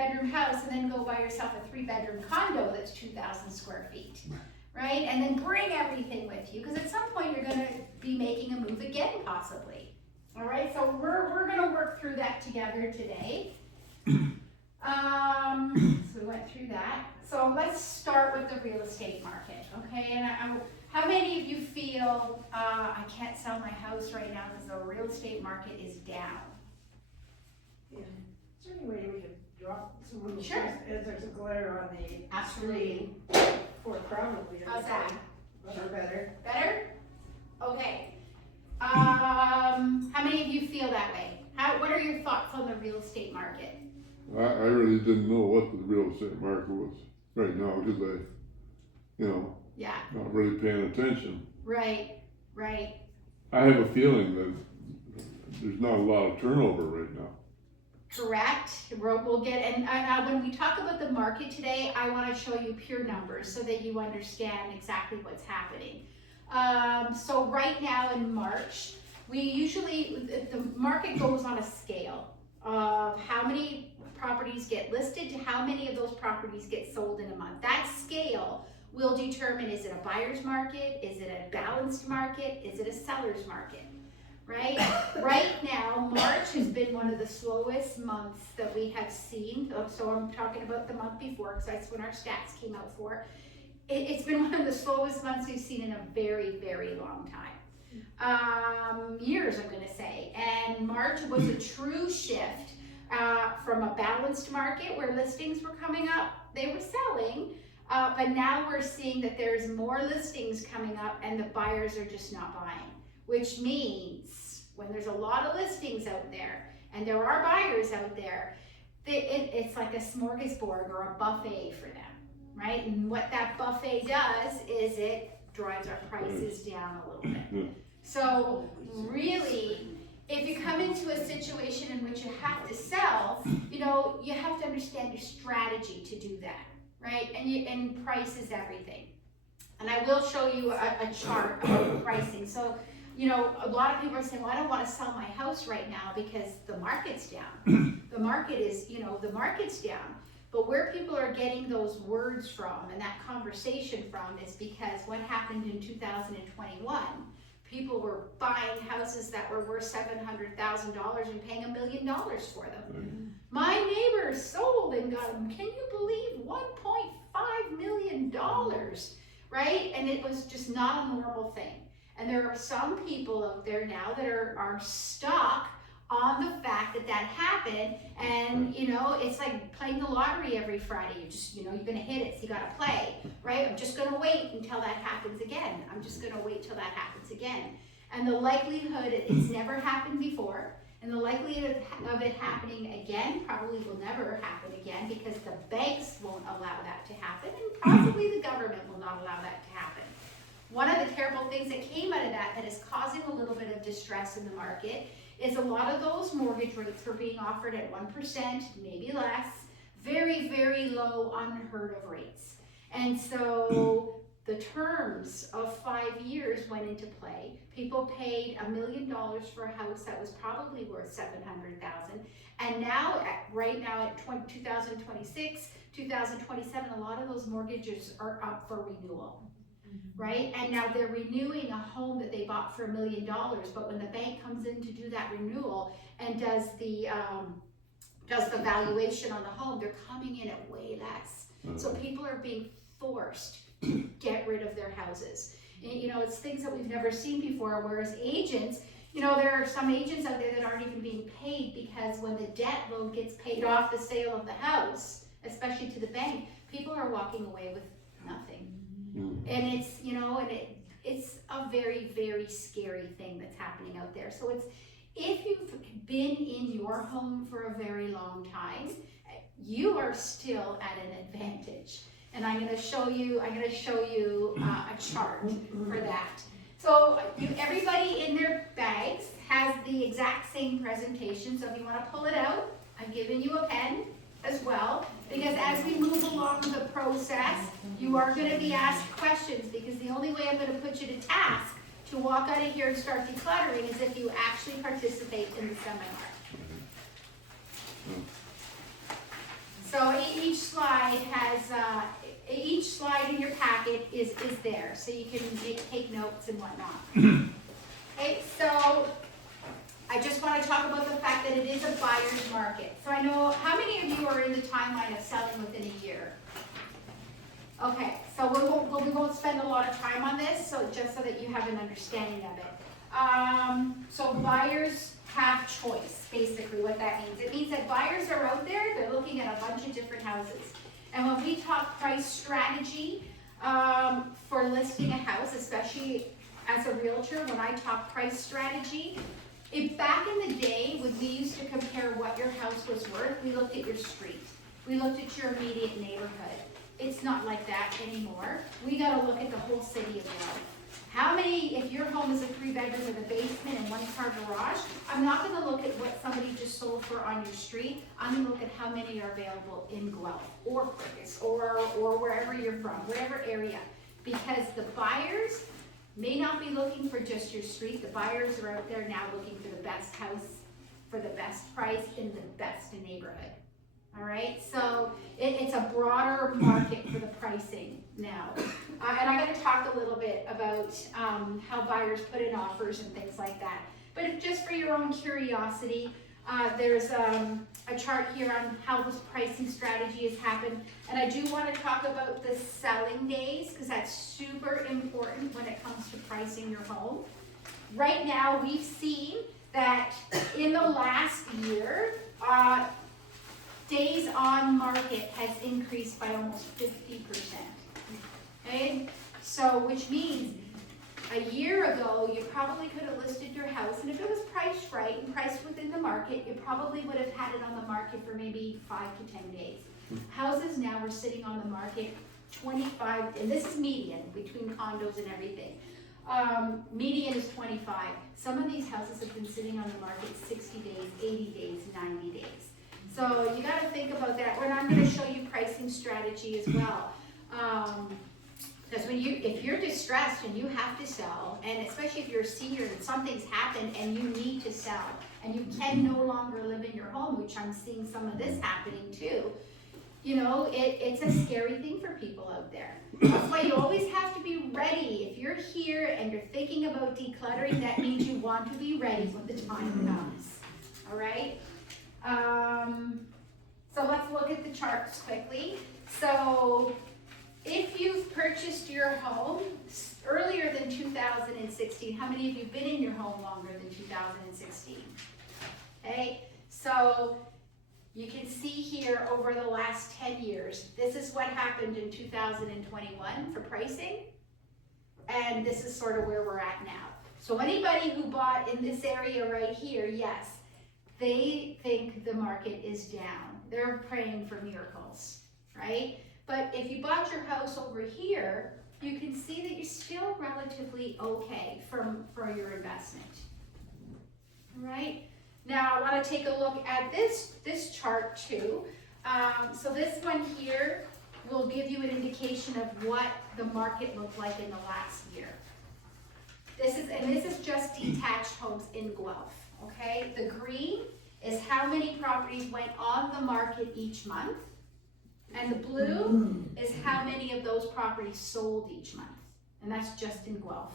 3-bedroom house and then go buy yourself a 3-bedroom condo that's 2,000 square feet, right? And then bring everything with you, because at some point you're gonna be making a move again, possibly. All right, so we're gonna work through that together today. So we went through that. So let's start with the real estate market, okay? And how many of you feel, I can't sell my house right now because the real estate market is down? Yeah. Is there any way we could drop some little Sure. as there's a glare on the Absolutely. screen for probably. How's that? Or better. Better? Okay. How many of you feel that way? What are your thoughts on the real estate market? I really didn't know what the real estate market was right now because Yeah. not really paying attention. Right. I have a feeling that there's not a lot of turnover right now. Correct. We'll get, and when we talk about the market today, I want to show you pure numbers so that you understand exactly what's happening. So right now in March, the market goes on a scale of how many properties get listed to how many of those properties get sold in a month. That scale will determine, is it a buyer's market? Is it a balanced market? Is it a seller's market? Right? Right now, March has been one of the slowest months that we have seen. So I'm talking about the month before because that's when our stats came out for. It's been one of the slowest months we've seen in a very, very long time. Years, I'm going to say. And March was a true shift from a balanced market where listings were coming up, they were selling. But now we're seeing that there's more listings coming up and the buyers are just not buying. Which means when there's a lot of listings out there and there are buyers out there, it's like a smorgasbord or a buffet for them, right? And what that buffet does is it drives our prices down a little bit. So really, if you come into a situation in which you have to sell, you have to understand your strategy to do that, right? And price is everything. And I will show you a chart of pricing. So, a lot of people are saying, well, I don't want to sell my house right now because the market's down. The market's down. But where people are getting those words from and that conversation from is because what happened in 2021, people were buying houses that were worth $700,000 and paying $1 million for them. My neighbor sold and got them, can you believe, $1.5 million, right? And it was just not a normal thing. And there are some people out there now that are stuck on the fact that happened. And, it's like playing the lottery every Friday. You just, you're going to hit it, so you got to play, right? I'm just going to wait until that happens again. And the likelihood, it's never happened before. And the likelihood of it happening again probably will never happen again because the banks won't allow that to happen. And possibly the government will not allow that to happen. One of the terrible things that came out of that is causing a little bit of distress in the market is a lot of those mortgage rates were being offered at 1%, maybe less, very, very low, unheard of rates. And so the terms of 5 years went into play. People paid $1 million for a house that was probably worth $700,000. And now, right now at 2026, 2027, a lot of those mortgages are up for renewal. Right? And now they're renewing a home that they bought for $1 million, but when the bank comes in to do that renewal and does the valuation on the home, they're coming in at way less. So people are being forced to get rid of their houses. And, it's things that we've never seen before, whereas agents, there are some agents out there that aren't even being paid because when the debt load gets paid off the sale of the house, especially to the bank, people are walking away with nothing. And it's, it's a very, very scary thing that's happening out there. So if you've been in your home for a very long time, you are still at an advantage. And I'm going to show you a chart for that. So everybody in their bags has the exact same presentation. So if you want to pull it out, I've given you a pen as well, because as we move along the process, you are going to be asked questions, because the only way I'm going to put you to task to walk out of here and start decluttering is if you actually participate in the seminar. So each slide has, each slide in your packet is there, so you can take notes and whatnot. Okay, so I just want to talk about the fact that it is a buyer's market. So I know, how many of you are in the timeline of selling within a year? Okay, so we won't spend a lot of time on this, so just so that you have an understanding of it. So buyers have choice, basically what that means. It means that buyers are out there, they're looking at a bunch of different houses. And when we talk price strategy for listing a house, especially as a realtor, when I talk price strategy, back in the day, when we used to compare what your house was worth, we looked at your street. We looked at your immediate neighborhood. It's not like that anymore. We gotta look at the whole city of Guelph. How many, if your home is a 3-bedroom with a basement and 1-car garage, I'm not gonna look at what somebody just sold for on your street. I'm gonna look at how many are available in Guelph or Purvis or wherever you're from, whatever area. Because the buyers may not be looking for just your street. The buyers are out there now looking for the best house, for the best price in the best neighborhood. All right, so it's a broader market for the pricing now. And I'm going to talk a little bit about how buyers put in offers and things like that. But if just for your own curiosity, there's a chart here on how this pricing strategy has happened. And I do want to talk about the selling days, because that's super important when it comes to pricing your home. Right now, we've seen that in the last year, days on market has increased by almost 50%. Okay, so which means a year ago you probably could have listed your house, and if it was priced right and priced within the market, you probably would have had it on the market for maybe 5 to 10 days. Houses now are sitting on the market 25, and this is median between condos and everything. Median is 25. Some of these houses have been sitting on the market 60 days, 80 days, 90 days. So you got to think about that. And I'm going to show you pricing strategy as well. Because if you're distressed and you have to sell, and especially if you're a senior and something's happened and you need to sell, and you can no longer live in your home, which I'm seeing some of this happening too, you know, it's a scary thing for people out there. That's why you always have to be ready. If you're here and you're thinking about decluttering, that means you want to be ready when the time comes. All right? So let's look at the charts quickly. So if you've purchased your home earlier than 2016, how many of you have been in your home longer than 2016? Okay, so you can see here over the last 10 years, this is what happened in 2021 for pricing, and this is sort of where we're at now. So anybody who bought in this area right here, yes, they think the market is down. They're praying for miracles, right? But if you bought your house over here, you can see that you're still relatively okay for your investment. All right? Now I want to take a look at this chart too. So this one here will give you an indication of what the market looked like in the last year. This is just detached homes in Guelph. Okay, the green is how many properties went on the market each month, and the blue is how many of those properties sold each month, and that's just in Guelph.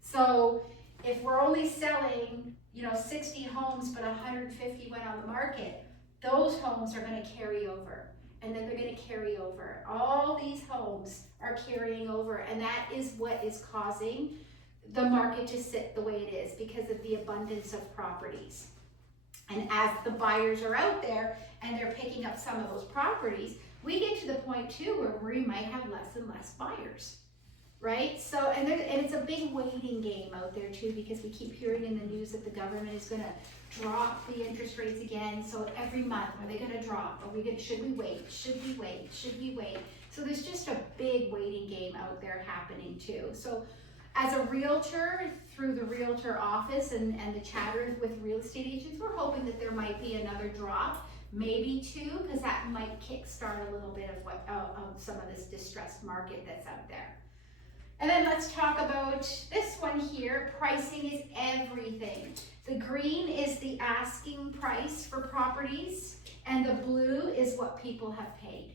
So if we're only selling, 60 homes, but 150 went on the market, those homes are going to carry over, and then they're going to carry over. All these homes are carrying over, and that is what is causing the market to sit the way it is, because of the abundance of properties. And as the buyers are out there and they're picking up some of those properties, we get to the point too where we might have less and less buyers, right? So, and it's a big waiting game out there too, because we keep hearing in the news that the government is going to drop the interest rates again. So every month, are they going to drop? Should we wait? Should we wait? Should we wait? So there's just a big waiting game out there happening too. So as a realtor, through the realtor office and the chatter with real estate agents, we're hoping that there might be another drop, maybe 2, because that might kickstart a little bit of some of this distressed market that's out there. And then let's talk about this one here. Pricing is everything. The green is the asking price for properties, and the blue is what people have paid.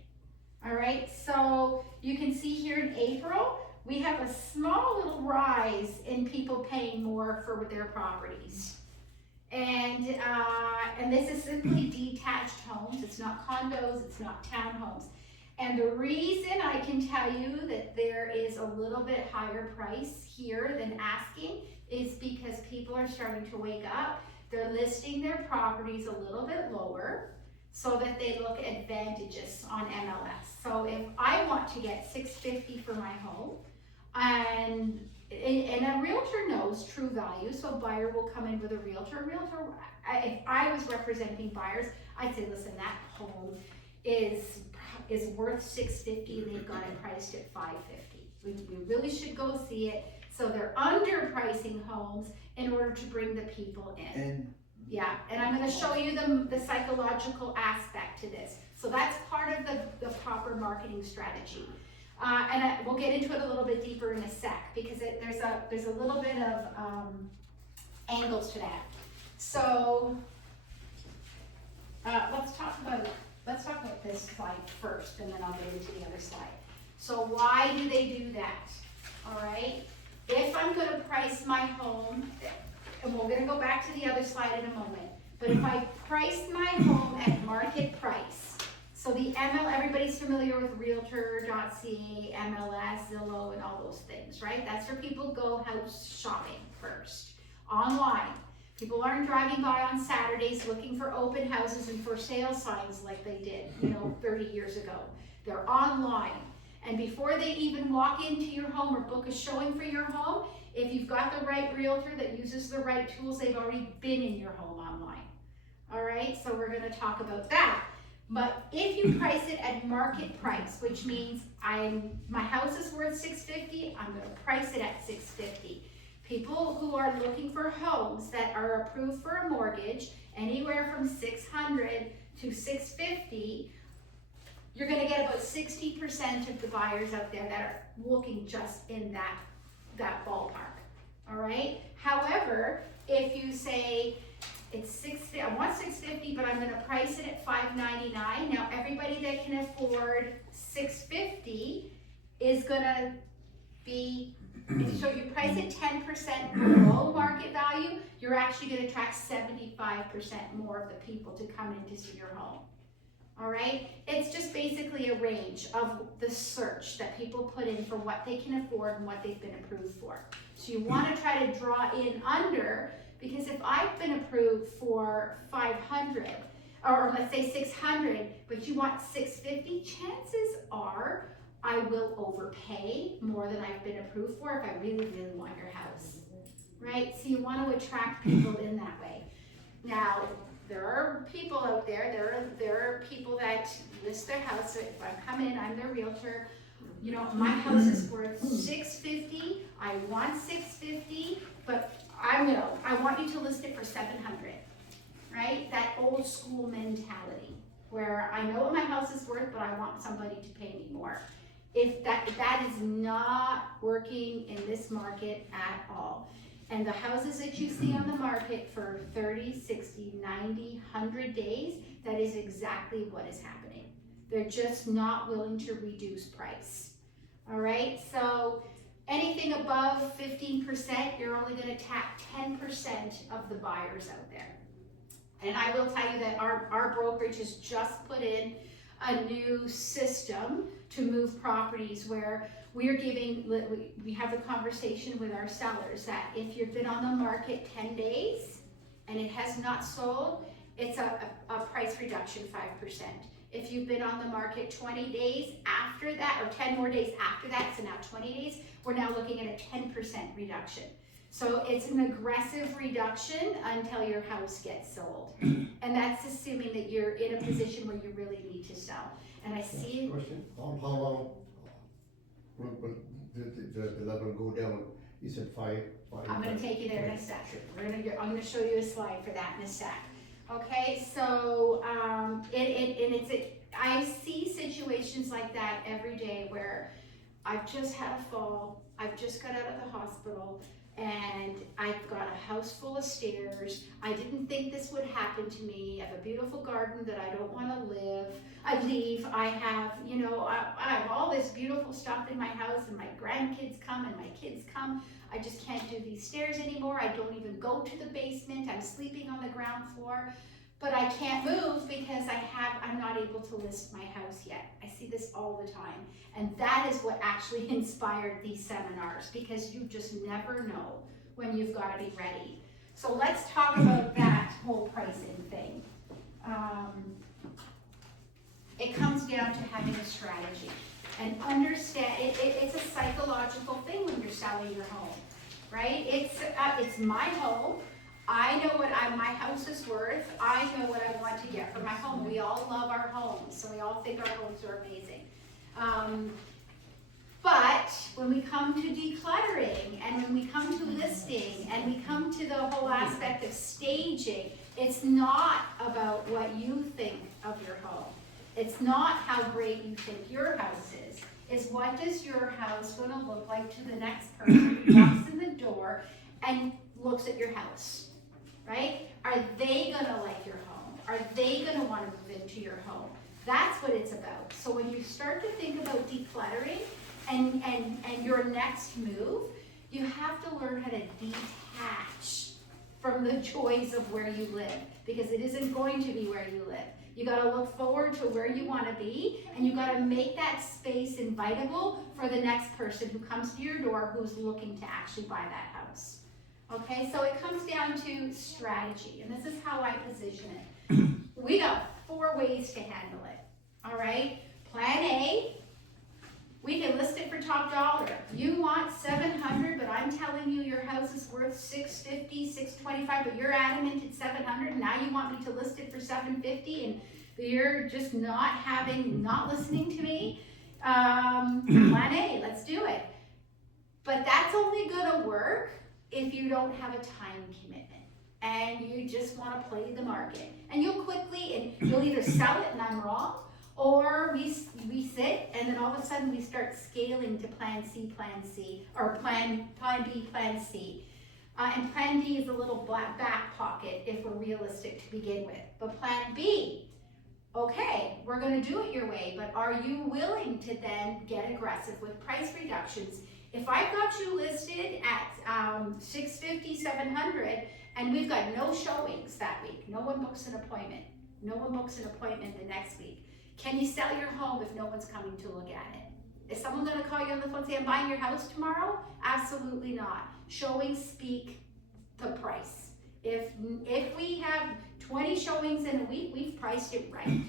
All right, so you can see here in April, we have a small little rise in people paying more for their properties. And this is simply detached homes. It's not condos, it's not townhomes. And the reason I can tell you that there is a little bit higher price here than asking is because people are starting to wake up. They're listing their properties a little bit lower so that they look advantageous on MLS. So if I want to get $650 for my home, and a realtor knows true value, so a buyer will come in with a realtor. If I was representing buyers, I'd say, listen, that home is worth $650, and they've got it priced at $550. We really should go see it. So they're underpricing homes in order to bring the people in. Yeah, and I'm going to show you the psychological aspect to this. So that's part of the proper marketing strategy. We'll get into it a little bit deeper in a sec, because there's a little bit of angles to that. So let's talk about this slide first, and then I'll get into the other slide. So why do they do that? All right, if I'm going to price my home, and we're going to go back to the other slide in a moment, but if I price my home at market price, so the everybody's familiar with Realtor.ca, MLS, Zillow, and all those things, right? That's where people go house shopping first, online. People aren't driving by on Saturdays looking for open houses and for sale signs like they did, 30 years ago. They're online. And before they even walk into your home or book a showing for your home, if you've got the right realtor that uses the right tools, they've already been in your home online. All right, so we're going to talk about that. But if you price it at market price, which means my house is worth $650, I'm going to price it at $650. People who are looking for homes that are approved for a mortgage, anywhere from $600 to $650, you're going to get about 60% of the buyers out there that are looking just in that ballpark. All right. However, if you say it's $650, I want $650, but I'm going to price it at $599. Now, everybody that can afford $650 is going to be. So you price it 10% below market value, you're actually going to attract 75% more of the people to come in to see your home. All right, it's just basically a range of the search that people put in for what they can afford and what they've been approved for. So you want to try to draw in under, because if I've been approved for 500, or let's say 600, but you want 650, chances are I will overpay more than I've been approved for if I really, really want your house, right? So you want to attract people in that way. Now, there are people out there, there are people that list their house. So if I come in, I'm their realtor, my house is worth $650, I want $650, but I want you to list it for $700, right? That old school mentality where I know what my house is worth, but I want somebody to pay me more. If that is not working in this market at all. And the houses that you see on the market for 30, 60, 90, 100 days, that is exactly what is happening. They're just not willing to reduce price. All right, so anything above 15%, you're only going to tap 10% of the buyers out there. And I will tell you that our brokerage has just put in a new system to move properties where we have the conversation with our sellers that if you've been on the market 10 days and it has not sold, it's a price reduction 5%. If you've been on the market 20 days after that, or 10 more days after that, so now 20 days, we're now looking at a 10% reduction. So it's an aggressive reduction until your house gets sold. And that's assuming that you're in a position where you really need to sell. And I see. Question, how long will the level go down? You said five. I'm going to take you there in a sec. I'm going to show you a slide for that in a sec. Okay, so I see situations like that every day where I've just had a fall, I've just got out of the hospital, and I've got a house full of stairs. I didn't think this would happen to me. I have a beautiful garden that I don't want to leave. I have, I have all this beautiful stuff in my house, and my grandkids come and my kids come. I just can't do these stairs anymore. I don't even go to the basement. I'm sleeping on the ground floor, but I can't move because I'm not able to list my house yet. I see this all the time. And that is what actually inspired these seminars, because you just never know when you've got to be ready. So let's talk about that whole pricing thing. It comes down to having a strategy and understand it's a psychological thing when you're selling your home, right? It's my home. I know what my house is worth. I know what I want to get for my home. We all love our homes, so we all think our homes are amazing. But when we come to decluttering, and when we come to listing, and we come to the whole aspect of staging, it's not about what you think of your home. It's not how great you think your house is. It's what does your house going to look like to the next person who walks in the door and looks at your house, right? Are they going to like your home? Are they going to want to move into your home? That's what it's about. So when you start to think about decluttering and your next move, you have to learn how to detach from the joys of where you live, because it isn't going to be where you live. You got to look forward to where you want to be, and you got to make that space invitable for the next person who comes to your door who's looking to actually buy that house. Okay, so it comes down to strategy, and this is how I position it. We got 4 ways to handle it. All right, plan A, we can list it for top dollar. You want $700, but I'm telling you your house is worth $650, $625, but you're adamant it's $700, and now you want me to list it for $750, and you're just not listening to me. Plan A, let's do it. But that's only gonna work if you don't have a time commitment and you just want to play the market. And you'll either sell it and I'm wrong, or we sit and then all of a sudden we start scaling to plan C, or plan B, plan C. And plan D is a little back pocket if we're realistic to begin with. But plan B, okay, we're going to do it your way, but are you willing to then get aggressive with price reductions? If I've got you listed at $650, $700, and we've got no showings that week, no one books an appointment the next week, can you sell your home if no one's coming to look at it? Is someone going to call you on the phone and say, I'm buying your house tomorrow? Absolutely not. Showings speak the price. If we have 20 showings in a week, we've priced it right.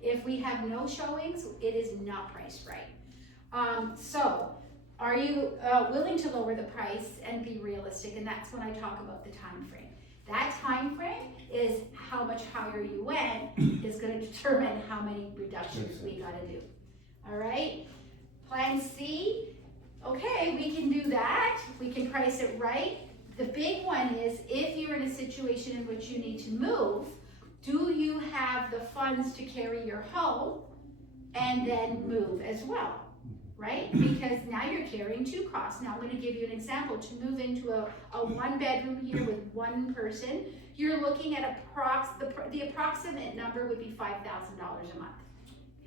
If we have no showings, it is not priced right. So are you willing to lower the price and be realistic? And that's when I talk about the time frame. That time frame is how much higher you went is going to determine how many reductions we got to do. All right. Plan C. Okay, we can do that. We can price it right. The big one is if you're in a situation in which you need to move, do you have the funds to carry your home and then move as well? Right? Because now you're carrying 2 costs. Now I'm going to give you an example. To move into a 1-bedroom here with 1 person, you're looking at the approximate number would be $5,000 a month.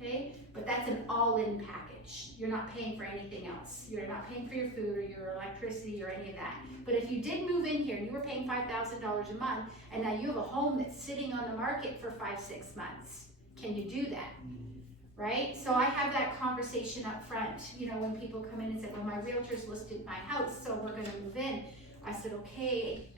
Okay? But that's an all-in package. You're not paying for anything else. You're not paying for your food or your electricity or any of that. But if you did move in here and you were paying $5,000 a month, and now you have a home that's sitting on the market for 5-6 months, can you do that? Right? So I have that conversation up front, when people come in and say, well, my realtor's listed my house, so we're going to move in. I said, okay,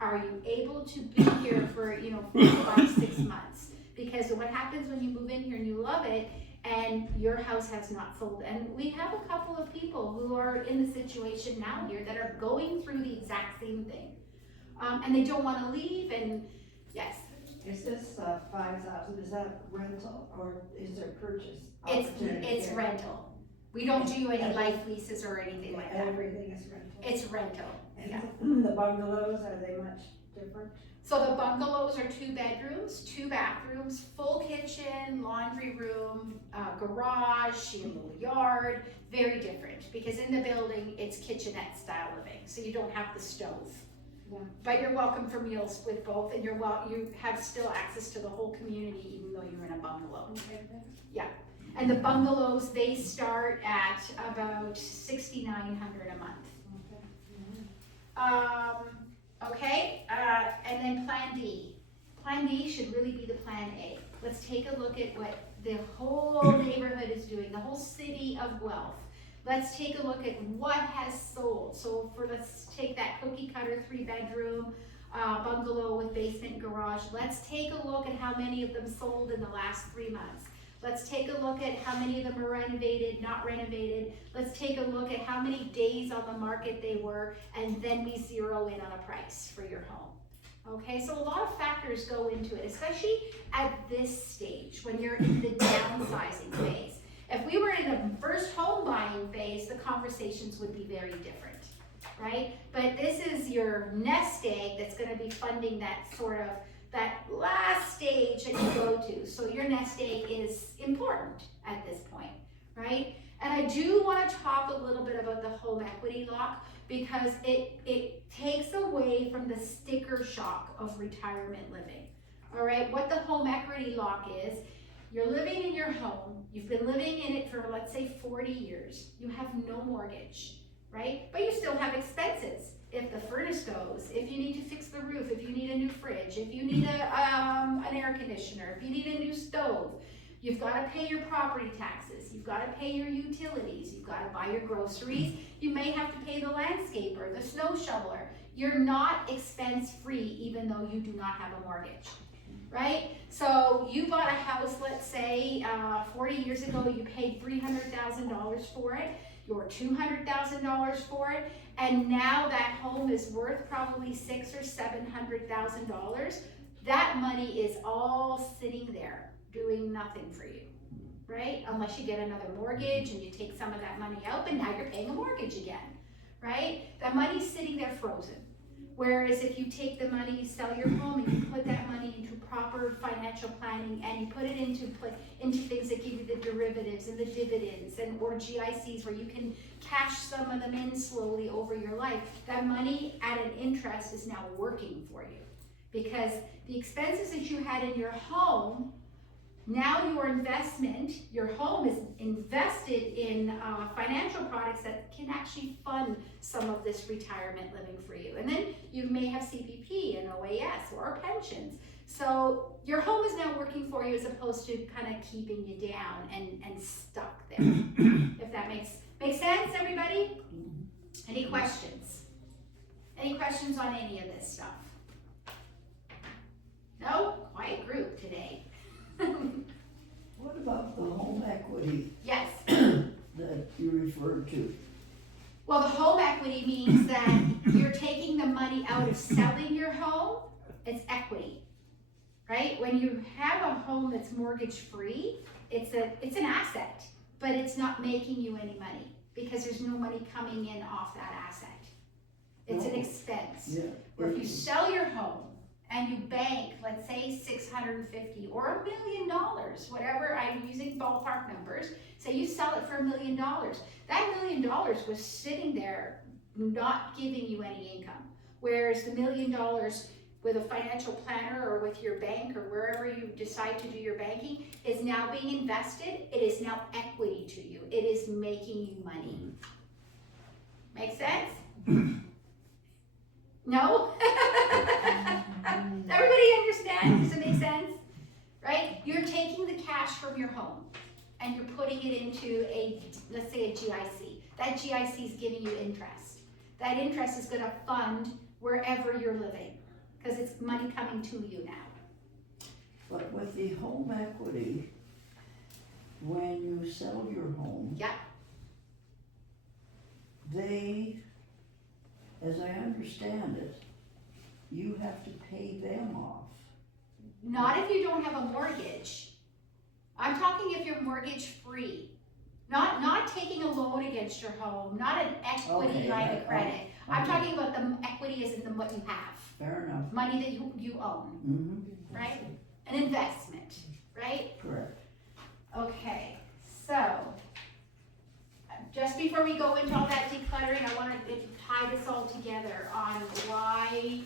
are you able to be here for, 4-5-6 months? Because what happens when you move in here and you love it and your house has not sold? And we have a couple of people who are in the situation now here that are going through the exact same thing. And they don't want to leave, and yes. Is this 5,000, is that rental or is there purchase opportunity? It's rental. We don't do any life leases or anything like that. Everything is rental. It's rental. And Yeah. the bungalows, are they much different? So the bungalows are 2 bedrooms, 2 bathrooms, full kitchen, laundry room, garage, a little yard, very different. Because in the building, it's kitchenette style living, so you don't have the stove. Yeah. But you're welcome for meals with both, and you have still access to the whole community even though you're in a bungalow. Okay. And the bungalows, they start at about $6,900 a month. Okay, and then Plan D. Plan D should really be the Plan A. Let's take a look at what the whole neighborhood is doing, the whole city of wealth. Let's take a look at what has sold. So let's take that cookie cutter 3-bedroom bungalow with basement and garage. Let's take a look at how many of them sold in the last 3 months. Let's take a look at how many of them are renovated, not renovated. Let's take a look at how many days on the market they were, and then we zero in on a price for your home. Okay, so a lot of factors go into it, especially at this stage when you're in the downsizing phase. If we were in the first home buying phase, the conversations would be very different, right? But this is your nest egg that's going to be funding that sort of that last stage that you go to. So your nest egg is important at this point, right? And I do want to talk a little bit about the home equity lock because it takes away from the sticker shock of retirement living. All right, what the home equity lock is, you're living in your home, you've been living in it for let's say 40 years, you have no mortgage, right? But you still have expenses. If the furnace goes, if you need to fix the roof, if you need a new fridge, if you need an air conditioner, if you need a new stove, you've got to pay your property taxes, you've got to pay your utilities, you've got to buy your groceries, you may have to pay the landscaper, the snow shoveler. You're not expense free even though you do not have a mortgage, right? So you bought a house, let's say 40 years ago, you paid $300,000 for it, or $200,000 for it, and now that home is worth probably $600,000 or $700,000. That money is all sitting there doing nothing for you, right? Unless you get another mortgage and you take some of that money out, but now you're paying a mortgage again, right? That money's sitting there frozen. Whereas if you take the money, you sell your home and you put that money into proper financial planning and you put it into things that give you the derivatives and the dividends and or GICs where you can cash some of them in slowly over your life, that money at an interest is now working for you. Because the expenses that you had in your home, now your investment, your home is invested in financial products that can actually fund some of this retirement living for you. And then you may have CPP and OAS or pensions. So your home is now working for you as opposed to kind of keeping you down and stuck there. If that makes sense, everybody? Any questions? Any questions on any of this stuff? No? Quiet group today. What about the home equity Yes. that you referred to? Well, the home equity means that you're taking the money out of selling your home. It's equity, right? When you have a home that's mortgage free, it's an asset, but it's not making you any money because there's no money coming in off that asset. It's an expense. Yeah. Or if you sell your home and you bank, let's say $650 or $1 million, whatever, I'm using ballpark numbers, say you sell it for $1 million. That $1 million was sitting there not giving you any income. Whereas the $1 million with a financial planner or with your bank or wherever you decide to do your banking is now being invested. It is now equity to you. It is making you money. Make sense? No? Everybody understand? Does it make sense? Right? You're taking the cash from your home and you're putting it into let's say a GIC. That GIC is giving you interest. That interest is going to fund wherever you're living because it's money coming to you now. But with the home equity, when you sell your home, Yeah. they, as I understand it, you have to pay them off. Not if you don't have a mortgage. I'm talking if you're mortgage free. Not taking a loan against your home, not an equity Okay, line of credit. I'm talking about the equity as in the what you have, Fair enough. money that you own, Mm-hmm, right? An investment, right? correct. Okay, so just before we go into all that decluttering, I want to tie this all together on why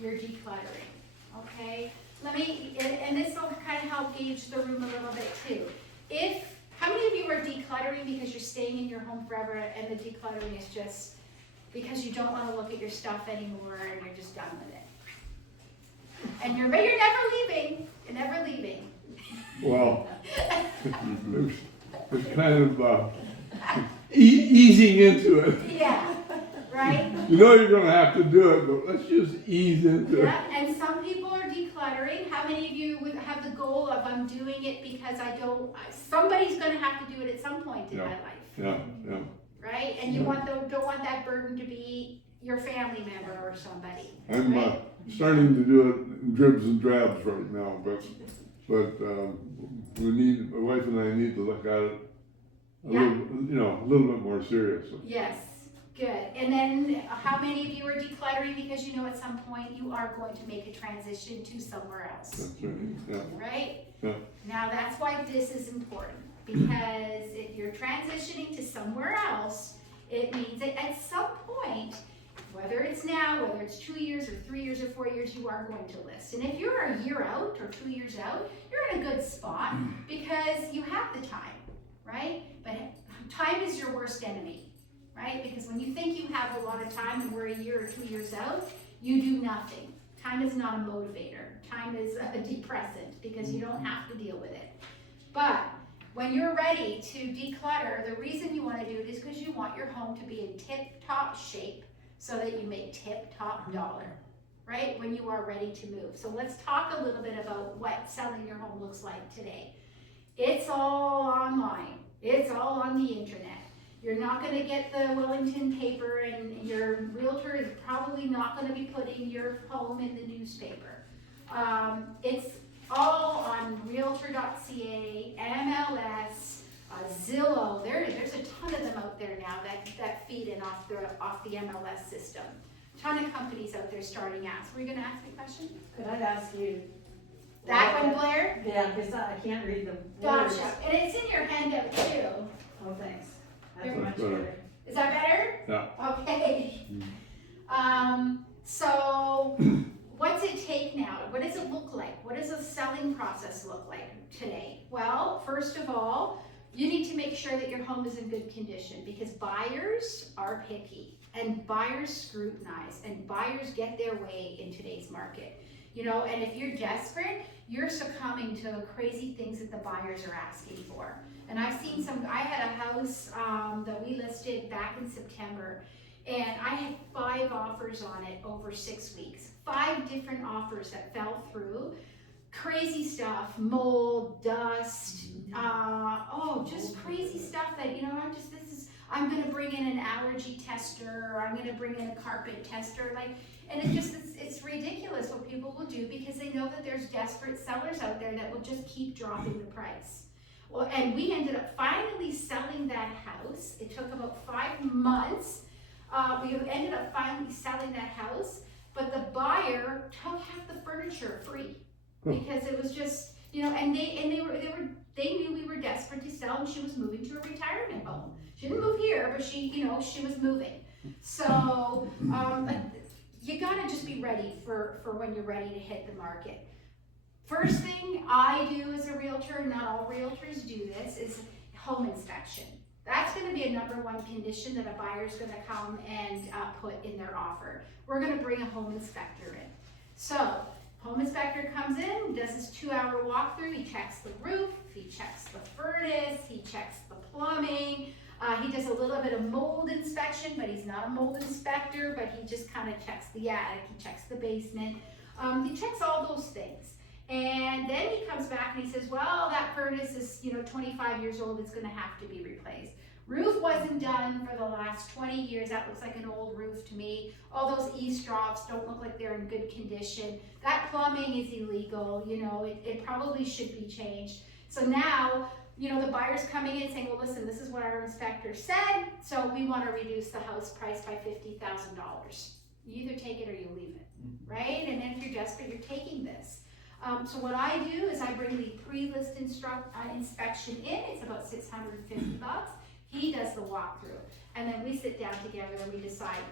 you're decluttering, okay? Let me, and this will kind of help gauge the room a little bit too. How many of you are decluttering because you're staying in your home forever and the decluttering is just because you don't want to look at your stuff anymore and you're just done with it? And you're never leaving, you're never leaving. Well, it's kind of easing into it. Yeah, right? You know you're gonna have to do it, but let's just ease into it. Yeah, and some people are decluttering. How many of you would have the goal of I'm doing it because somebody's gonna have to do it at some point in Yeah. my life, Yeah, yeah. right? And you don't want that burden to be your family member or somebody. I'm right? starting to do it in dribs and drabs right now, but my wife and I need to look at it a little bit more seriously. Yes, good. And then how many of you are decluttering because you know at some point you are going to make a transition to somewhere else, That's right, yeah. right? Yeah. Now that's why this is important, because if you're transitioning to somewhere else, it means that at some point, whether it's now, whether it's 2 years or 3 years or 4 years, you are going to list. And if you're a year out or 2 years out, you're in a good spot because you have the time, right? But time is your worst enemy, right? Because when you think you have a lot of time and we're a year or 2 years out, you do nothing. Time is not a motivator. Time is a depressant because you don't have to deal with it. But when you're ready to declutter, the reason you want to do it is because you want your home to be in tip-top shape so that you make tip-top dollar, right? When you are ready to move. So let's talk a little bit about what selling your home looks like today. It's all online. It's all on the internet. You're not going to get the Wellington paper, and your realtor is probably not going to be putting your home in the newspaper. It's all on realtor.ca, MLS, Zillow. There's a ton of them out there now that feed in off the MLS system. Ton of companies out there starting apps. Were you going to ask me a question? Could I ask you? That one, Blair? Yeah, because I can't read the words. Gotcha. And it's in your handout too. Oh, thanks. That's Very much better. better. Is that better? Yeah. Okay. So what's it take now? What does it look like? What does a selling process look like today? Well, first of all, you need to make sure that your home is in good condition because buyers are picky and buyers scrutinize and buyers get their way in today's market. You know, and if you're desperate, you're succumbing to the crazy things that the buyers are asking for. And I've seen I had a house that we listed back in September, and I had 5 offers on it over 6 weeks. 5 different offers that fell through. Crazy stuff, mold, dust, just crazy stuff that, I'm gonna bring in an allergy tester, or I'm gonna bring in a carpet tester, and it's ridiculous what people will do because they know that there's desperate sellers out there that will just keep dropping the price. Well, and we ended up finally selling that house. It took about 5 months. We ended up finally selling that house, but the buyer took half the furniture free because it was just, and they knew we were desperate to sell, and she was moving to a retirement home. She didn't move here, but she was moving. So you gotta just be ready for when you're ready to hit the market. First thing I do as a realtor, and not all realtors do this, is home inspection. That's going to be a #1 condition that a buyer's going to come and put in their offer. We're going to bring a home inspector in. So, home inspector comes in, does his 2-hour walkthrough, he checks the roof, he checks the furnace, he checks the plumbing, he does a little bit of mold inspection, but he's not a mold inspector, but he just kind of checks the attic, he checks the basement, he checks all those things. And then he comes back and he says, well, that furnace is, 25 years old, it's going to have to be replaced. Roof wasn't done for the last 20 years. That looks like an old roof to me. All those eavesdrops don't look like they're in good condition. That plumbing is illegal. It probably should be changed. So now the buyer's coming in saying, well, listen, this is what our inspector said, so we want to reduce the house price by $50,000. You either take it or you leave it, right? And then if you're desperate, you're taking this. So what I do is I bring the pre-list inspection in. It's about $650. He does the walkthrough, and then we sit down together and we decide: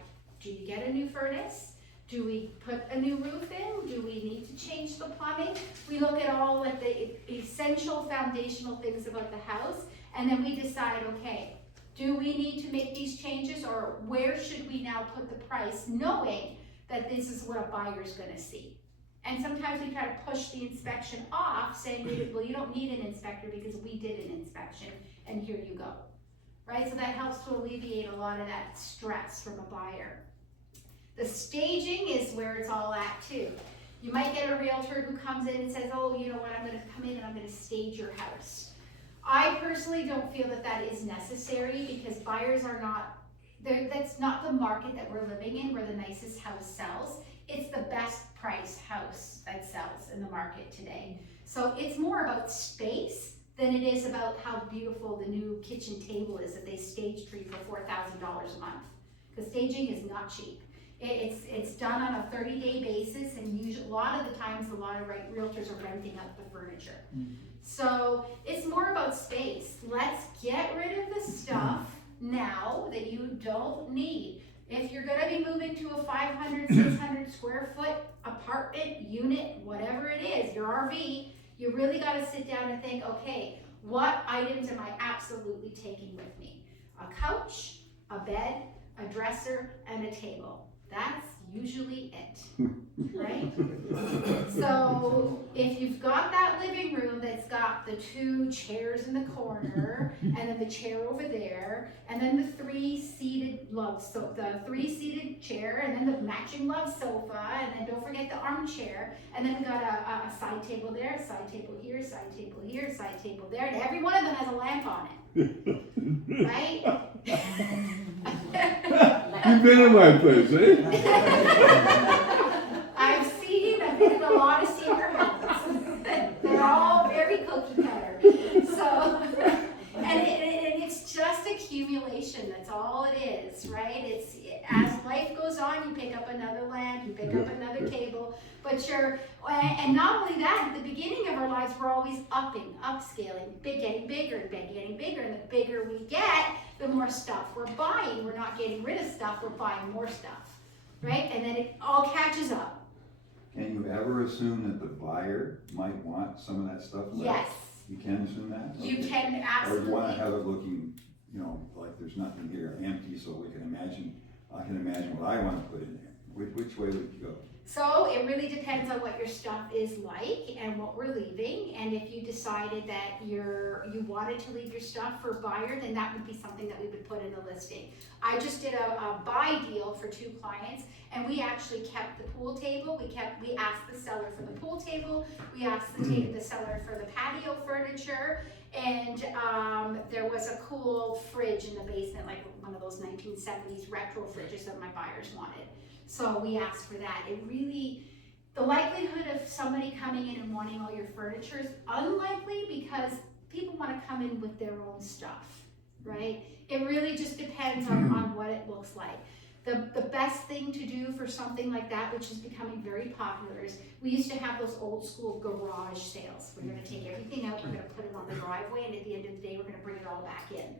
do you get a new furnace? Do we put a new roof in? Do we need to change the plumbing? We look at all of the essential foundational things about the house, and then we decide, okay, do we need to make these changes, or where should we now put the price, knowing that this is what a buyer's gonna see? And sometimes we try to push the inspection off, saying, well, you don't need an inspector because we did an inspection, and here you go, right? So that helps to alleviate a lot of that stress from a buyer. The staging is where it's all at too. You might get a realtor who comes in and says, oh, you know what, I'm gonna come in and I'm gonna stage your house. I personally don't feel that that is necessary, because buyers are not, that's not the market that we're living in, where the nicest house sells. It's the best price house that sells in the market today. So it's more about space than it is about how beautiful the new kitchen table is that they stage treat for $4,000 a month. Because staging is not cheap. It's done on a 30-day basis, and usually, a lot of the times, a lot of realtors are renting out the furniture. So it's more about space. Let's get rid of the stuff now that you don't need. If you're gonna be moving to a 500, 600 square foot apartment, unit, whatever it is, your RV, you really gotta sit down and think, okay, what items am I absolutely taking with me? A couch, a bed, a dresser, and a table. That's usually it, right? So if you've got that living room that's got the 2 chairs in the corner, and then the chair over there, and then the 3-seated the 3-seated chair, and then the matching love sofa, and then don't forget the armchair, and then we got a side table there, a side table here, side table here, side table there, and every one of them has a lamp on it, right? You've been in my place, eh? I've been in a lot of senior homes. They're all very cookie cutter. So, and it's just accumulation. That's all it is, right? It's as life goes on, you pick up another lamp, you pick up another table, but and not only that, at the beginning of our lives, we're always upscaling, getting bigger and getting bigger, and the bigger we get, the more stuff we're buying. We're not getting rid of stuff, we're buying more stuff, right? And then it all catches up. Can you ever assume that the buyer might want some of that stuff left? Yes. You can assume that? You Okay. can Or absolutely. do you want to have it looking, like there's nothing here, empty, so we can imagine, I can imagine what I want to put in there. Which way would you go? So it really depends on what your stuff is like and what we're leaving. And if you decided that you wanted to leave your stuff for a buyer, then that would be something that we would put in the listing. I just did a buy deal for 2 clients, and we actually kept the pool table. We asked the seller for the pool table. We asked the seller for the patio furniture. And there was a cool fridge in the basement, like one of those 1970s retro fridges that my buyers wanted. So we asked for that. The likelihood of somebody coming in and wanting all your furniture is unlikely, because people want to come in with their own stuff, right? It really just depends on what it looks like. The best thing to do for something like that, which is becoming very popular, is we used to have those old school garage sales. We're going to take everything out, we're going to put it on the driveway, and at the end of the day, we're going to bring it all back in.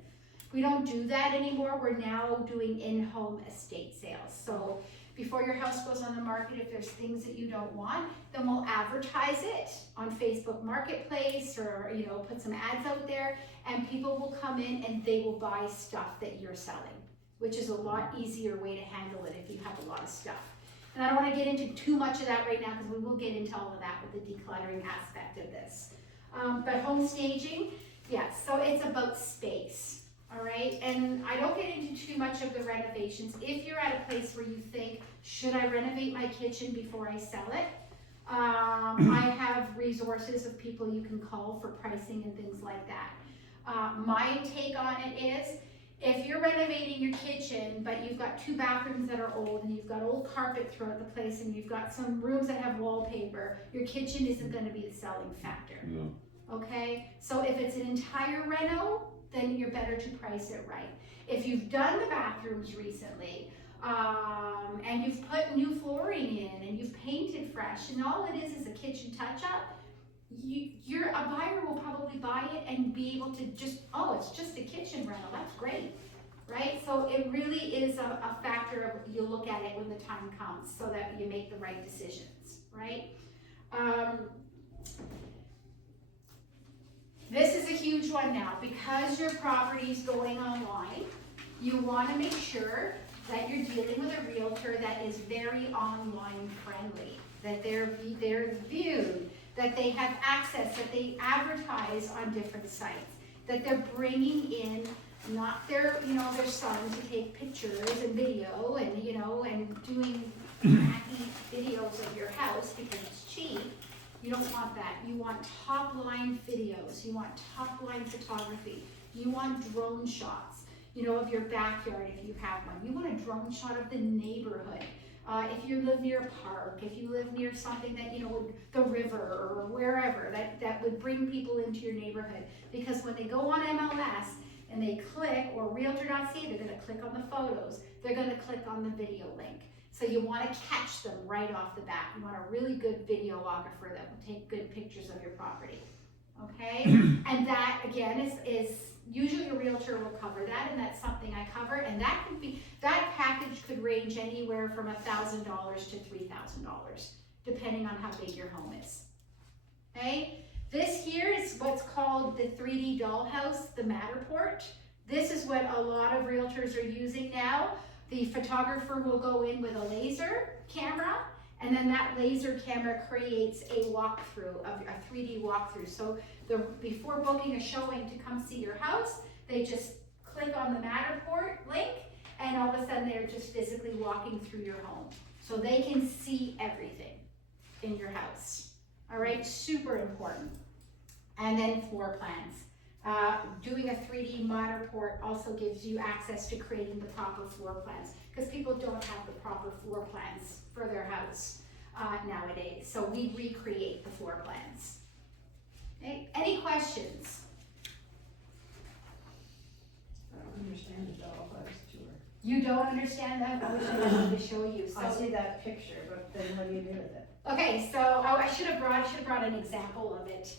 We don't do that anymore. We're now doing in-home estate sales. So before your house goes on the market, if there's things that you don't want, then we'll advertise it on Facebook Marketplace, or put some ads out there, and people will come in and they will buy stuff that you're selling, which is a lot easier way to handle it if you have a lot of stuff. And I don't want to get into too much of that right now, because we will get into all of that with the decluttering aspect of this. But home staging, yes, so it's about space. All right, and I don't get into too much of the renovations. If you're at a place where you think, should I renovate my kitchen before I sell it? I have resources of people you can call for pricing and things like that. My take on it is, if you're renovating your kitchen, but you've got 2 bathrooms that are old, and you've got old carpet throughout the place, and you've got some rooms that have wallpaper, your kitchen isn't going to be the selling factor. No. okay? So if it's an entire reno, then you're better to price it right. If you've done the bathrooms recently, and you've put new flooring in and you've painted fresh and all it is a kitchen touch-up, a buyer will probably buy it and be able to just, oh, it's just a kitchen rental, that's great, right? So it really is a factor of, you look at it when the time comes so that you make the right decisions, right? This is a huge one now. Because your property's going online, you want to make sure that you're dealing with a realtor that is very online friendly, that they're viewed, that they have access, that they advertise on different sites, that they're bringing in not their son to take pictures and video and, and doing wacky videos of your house because it's cheap. You don't want that. You want top line videos. You want top line photography. You want drone shots, of your backyard if you have one. You want a drone shot of the neighborhood. If you live near a park, if you live near something that, the river or wherever, that would bring people into your neighborhood. Because when they go on MLS and they click, or Realtor.ca, they're going to click on the photos. They're going to click on the video link. So you want to catch them right off the bat. You want a really good videographer that will take good pictures of your property. Okay? And that, again, is usually a realtor will cover that, and that's something I cover. And that package could range anywhere from $1,000 to $3,000, depending on how big your home is. Okay? This here is what's called the 3D dollhouse, the Matterport. This is what a lot of realtors are using now. The photographer will go in with a laser camera, and then that laser camera creates a walkthrough, a 3D walkthrough. So before booking a showing to come see your house, they just click on the Matterport link, and all of a sudden they're just physically walking through your home. So they can see everything in your house. All right, super important. And then floor plans. Doing a 3D Matterport also gives you access to creating the proper floor plans, because people don't have the proper floor plans for their house nowadays. So we recreate the floor plans. Okay. Any questions? I don't understand the dollhouse tour. You don't understand that? I wish I had to show you. So, I see that picture, but then what do you do with it? okay, so I should have brought an example of it.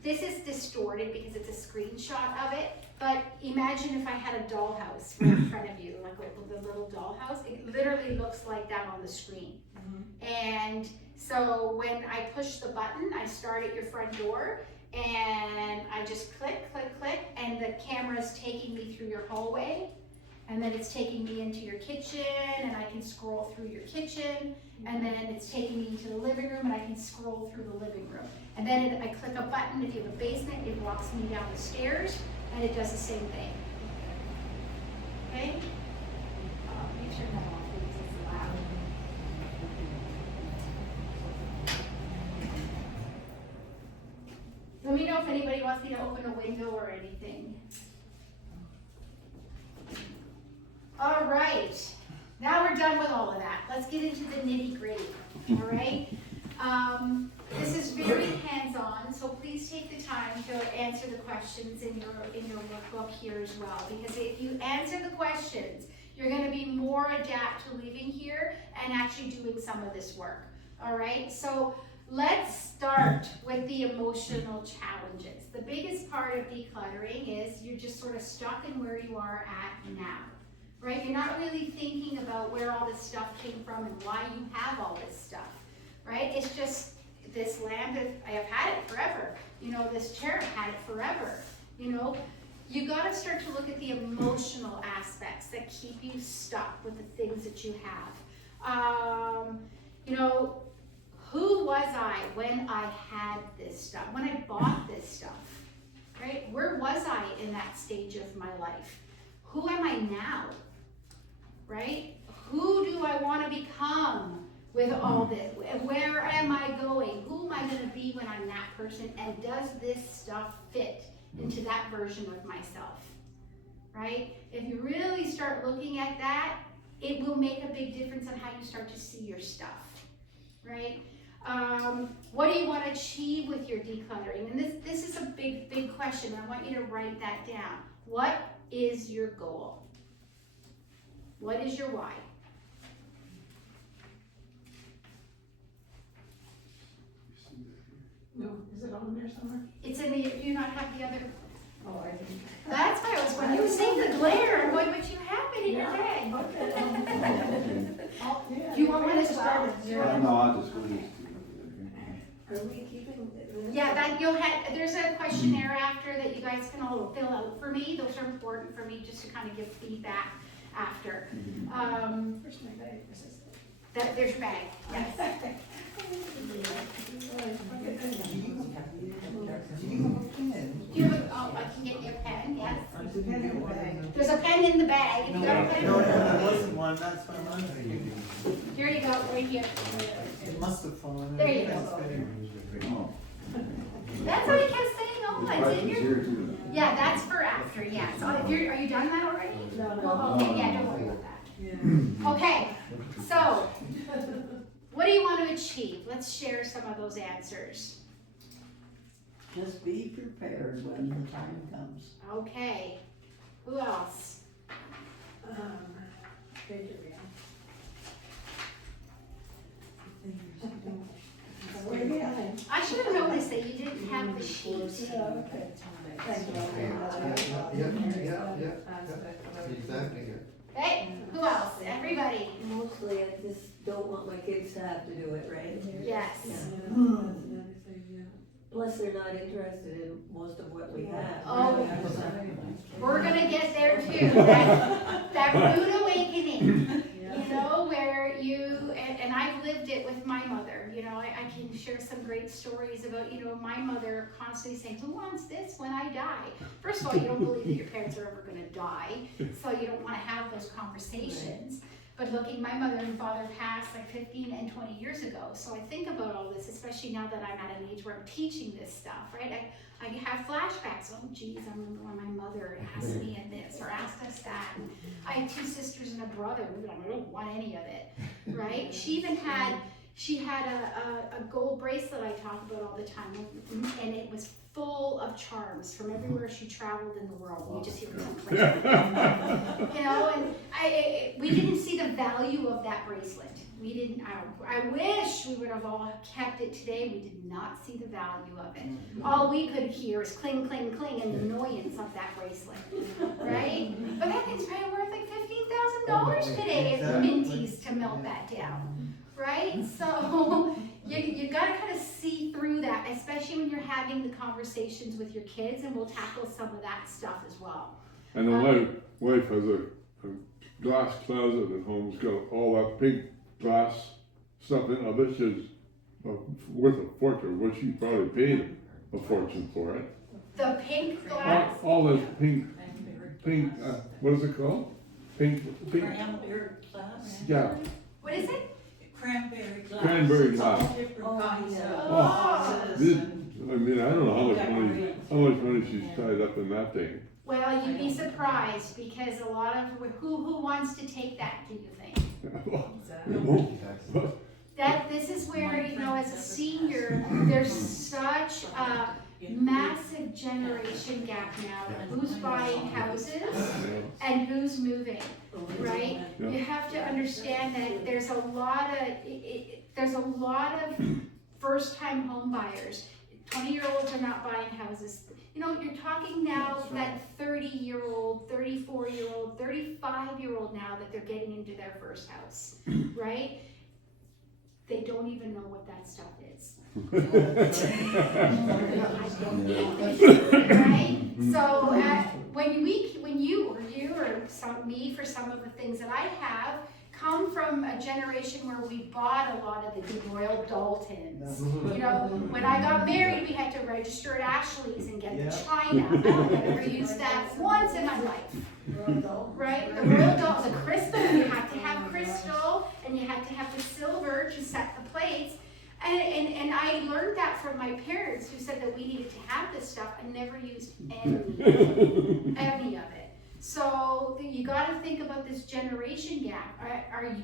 This is distorted because it's a screenshot of it, but imagine if I had a dollhouse right in front of you, like with a little dollhouse. It literally looks like that on the screen. And so when I push the button, I start at your front door, and I just click, click, click, and the camera is taking me through your hallway, and then it's taking me into your kitchen, and I can scroll through your kitchen, and then it's taking me to the living room, and I can scroll through the living room. And then I click a button. If you have a basement, it walks me down the stairs, and it does the same thing. Okay? You turn that off because it's loud. Let me know if anybody wants me to open a window or anything. All right, now we're done with all of that. Let's get into the nitty-gritty, all right? This is very hands-on, so please take the time to answer the questions in your workbook here as well, because if you answer the questions, you're gonna be more adept to living here and actually doing some of this work, all right? So let's start with the emotional challenges. The biggest part of decluttering is you're just sort of stuck in where you are at now. Right? You're not really thinking about where all this stuff came from and why you have all this stuff, right? It's just this lamp, I have had it forever. This chair, I've had it forever. You gotta start to look at the emotional aspects that keep you stuck with the things that you have. Who was I when I had this stuff, when I bought this stuff, right? Where was I in that stage of my life? Who am I now? Right? Who do I want to become with all this? Where am I going? Who am I going to be when I'm that person? And does this stuff fit into that version of myself? Right? If you really start looking at that, it will make a big difference on how you start to see your stuff. Right? What do you want to achieve with your decluttering? And this is a big question. I want you to write that down. What is your goal? What is your why? No, is it on there somewhere? It's in the, do you not have the other? Oh, I didn't. That's why I was when you were saying the glare, I'm going, but you have it in your bag. Oh, yeah. Do you want one as Start well? at zero. No, I'll just leave. Are we keeping? Yeah, that you'll have, there's a questionnaire after that you guys can all fill out for me. Those are important for me just to kind of give feedback after. Where's my bag? Is this it? That, there's your bag, yes. Do you have a, oh, I can get you a pen, yes. There's a pen in the bag. If you got a pen. No, there wasn't one, that's what I'm wondering. Here you go, right here. It must have fallen. There you That's go. better. Oh, That's what he kept saying, oh, there's it's in questions your. here too. Yeah, that's for after, yeah. So if you're, are you done that already? No, no. Well, okay, yeah, don't worry about that. Yeah. Okay, so, what do you want to achieve? Let's share some of those answers. Just be prepared when the time comes. Okay, who else? Page it again. Where are you at? I should have noticed that you didn't have the sheet. Yeah, okay. Thank you. Exactly, yeah. Okay, who else? Everybody? Mostly I just don't want my kids to have to do it, right? Yes. Plus they're not interested in most of what we have. Oh, we're gonna get there too. That rude awakening, you know, where you, and I've lived it with my mother, you know, I can share some great stories about, you know, my mother constantly saying, who wants this when I die? First of all, you don't believe that your parents are ever gonna die, so you don't wanna have those conversations. But looking, my mother and father passed like 15 and 20 years ago. So I think about all this, especially now that I'm at an age where I'm teaching this stuff, right? I have flashbacks. Oh, geez, I remember when my mother asked me this or asked us that. And I have 2 sisters and a brother. I don't want any of it, right? She had a gold bracelet I talk about all the time, and it was full of charms from everywhere she traveled in the world. You just hear them click. You know, and we didn't see the value of that bracelet. We didn't, I wish we would have all kept it today. We did not see the value of it. All we could hear is cling, cling, cling, and the annoyance of that bracelet, right? But that thing's probably worth like $15,000 today at Minty's to melt that down, right? So you gotta kind of see through that, especially when you're having the conversations with your kids, and we'll tackle some of that stuff as well. And my wife has a glass closet at home. It's got all that pink glass stuff in it. This is worth a fortune. Well, she probably paid a fortune for it. The pink glass. All this pink, what is it called? Pink, Cranberry glass. yeah, What is it? Cranberry glass. Cranberry It's all glass. different kinds of Oh. glasses This, and I mean, I don't know how much money she's tied up in that thing. Well, you'd be surprised because a lot of who wants to take that? Do you think? That this is where, you know, as a senior, there's such a massive generation gap now. Who's buying houses and who's moving, right? Yeah. You have to understand that there's a lot of first-time home buyers. 20-year-olds are not buying houses. You know, you're talking now that 30-year-old, 34-year-old, 35-year-old now that they're getting into their first house, right? They don't even know what that stuff is. Right? So when you or me for some of the things that I have come from a generation where we bought a lot of the Royal Daltons. You know, when I got married, we had to register at Ashley's and get the china. I don't think I've ever used that once in my life. Right? The Royal Dalton, the crystal, you had to have crystal, and you had to have the silver to set the plates. And I learned that from my parents, who said that we needed to have this stuff. I never used any of it. So you got to think about this generation gap.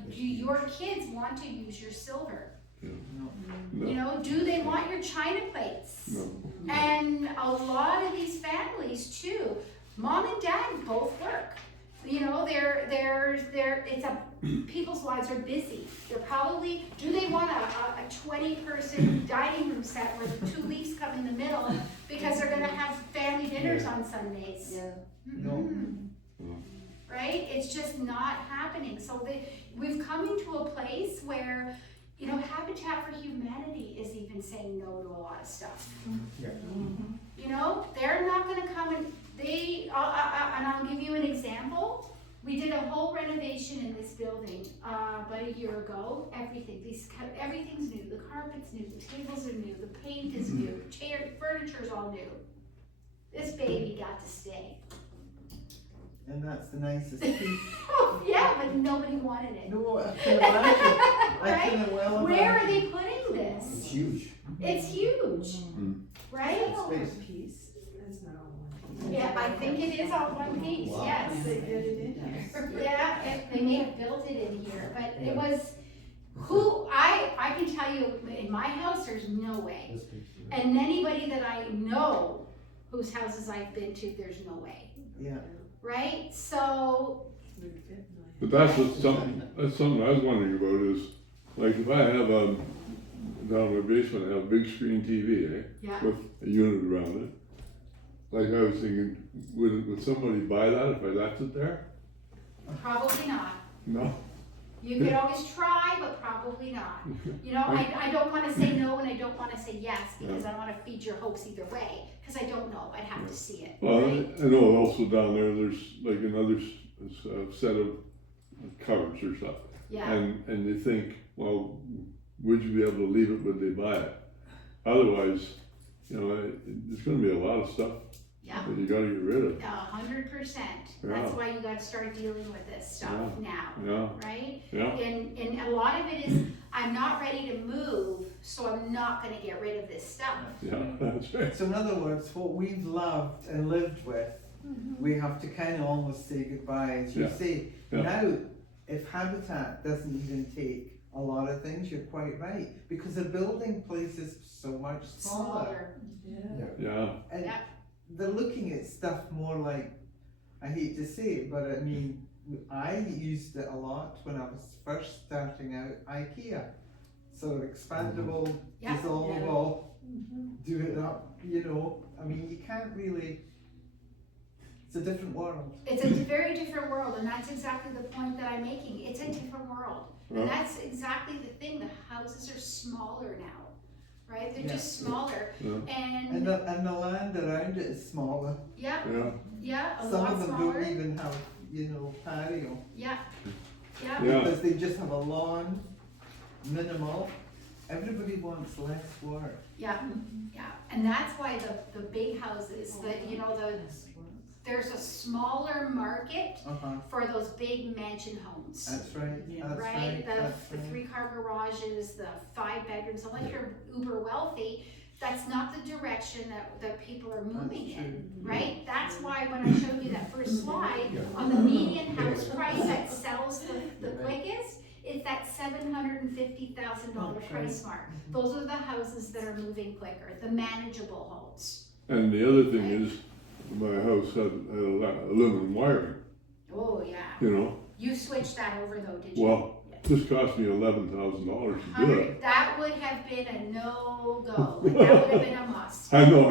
Do your kids want to use your silver? No, You know, do they want your china plates? no, And a lot of these families too, mom and dad both work. You know, people's lives are busy. They're probably, do they want a 20-person dining room set where the 2 leaves come in the middle because they're gonna have family dinners on Sundays? Yeah. Mm-mm. No. Right? It's just not happening. So we've come into a place where, you know, Habitat for Humanity is even saying no to a lot of stuff. Yeah. You know, they're not gonna come and and I'll give you an example. We did a whole renovation in this building, about a year ago. Everything's new. The carpet's new, the tables are new, the paint is new, furniture's all new. This baby got to stay. And that's the nicest piece. Yeah, but nobody wanted it. No, I can imagine. I Right? can well imagine. Where are they putting It's this? huge. It's huge, right? Space. Piece, that's not all one piece. Yeah, I think it is all one piece, Wow. yes. They did it in here. Yeah, they may have built it in here, but it was, I can tell you, in my house, there's no way. This piece. And anybody that I know whose houses I've been to, there's no way, Yeah. right? So, but that's something I was wondering about is, like, if I have, down in my basement, I have a big screen TV, yeah, with a unit around it. Like, I was thinking, would somebody buy that if I left it there? probably not. No, You could always try, but probably not. You know, I don't wanna say no and I don't wanna say yes, because I don't wanna feed your hopes either way, cause I don't know, I'd have to see it, well, right? I know also down there, there's like another set of covers or something. Yeah, And you think, well, would you be able to leave it when they buy it? Otherwise, you know, there's gonna be a lot of stuff yeah. that you gotta get rid of. 100%. Yeah. That's why you gotta start dealing with this stuff now, Yeah, right? yeah, And a lot of it is, I'm not ready to move, so I'm not gonna get rid of this stuff. yeah, that's right. So in other words, what we've loved and lived with, we have to kind of almost say goodbye. As you Yeah. say, Yeah. now, if Habitat doesn't even take a lot of things, you're quite right. Because the building place is so much smaller. Yeah. Yeah, And Yeah. they're looking at stuff more like, I hate to say it, but I mean, I used it a lot when I was first starting out, IKEA. So expandable, Yeah. dissolvable, do it up, you know, I mean, you can't really, it's a different world. It's a very different world, and that's exactly the point that I'm making. It's a different world. Yeah. And that's exactly the thing, the houses are smaller now, right? They're just smaller. yeah, And And, the land around it is smaller. yeah, yeah, yeah, a Some lot of them smaller. don't even have, you know, patio. Yeah, yeah. Yeah. Because they just have a lawn, minimal. Everybody wants less work. Yeah, yeah, and that's why the big houses, you know, there's a smaller market Uh-huh, for those big mansion homes. that's right, that's Right, right, that's the right. 3-car garages, the 5 bedrooms, unless you're uber wealthy, that's not the direction that people are moving That's in, true. right? That's why when I showed you that first slide, on the median house price that sells the quickest, it's that $750,000 price mark. Those are the houses that are moving quicker, the manageable homes. and the other thing is, my house had aluminum wiring, Oh, yeah. you know, You switched that over though, did you? well, this cost me $11,000 to do it. That would have been a no-go, like, that would have been a must. I know,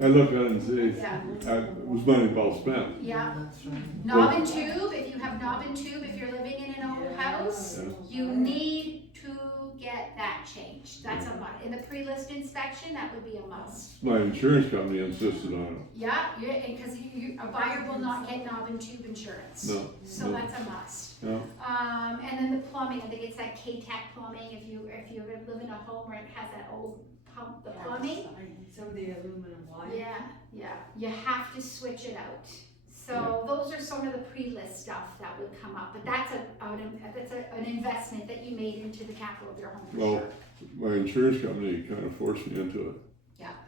I look at it and say, Yeah, it was money well spent. yeah. That's right. Knob and tube, if you have knob and tube, if you're living in an old house, Yeah. you need to get that changed. That's a must. In the pre-list inspection, that would be a must. My insurance company insisted on Yeah, because a buyer will not get knob and tube insurance. it, no, So no, that's a must. yeah, And then the plumbing, I think it's that K-Tech plumbing, if you live in a home where it has that old pump, the plumbing. Some of the aluminum wire. Yeah, you have to switch it out. So those are some of the pre-list stuff that would come up, but that's an investment that you made into the capital of your home for Well, sure. my insurance company kind of forced me into it,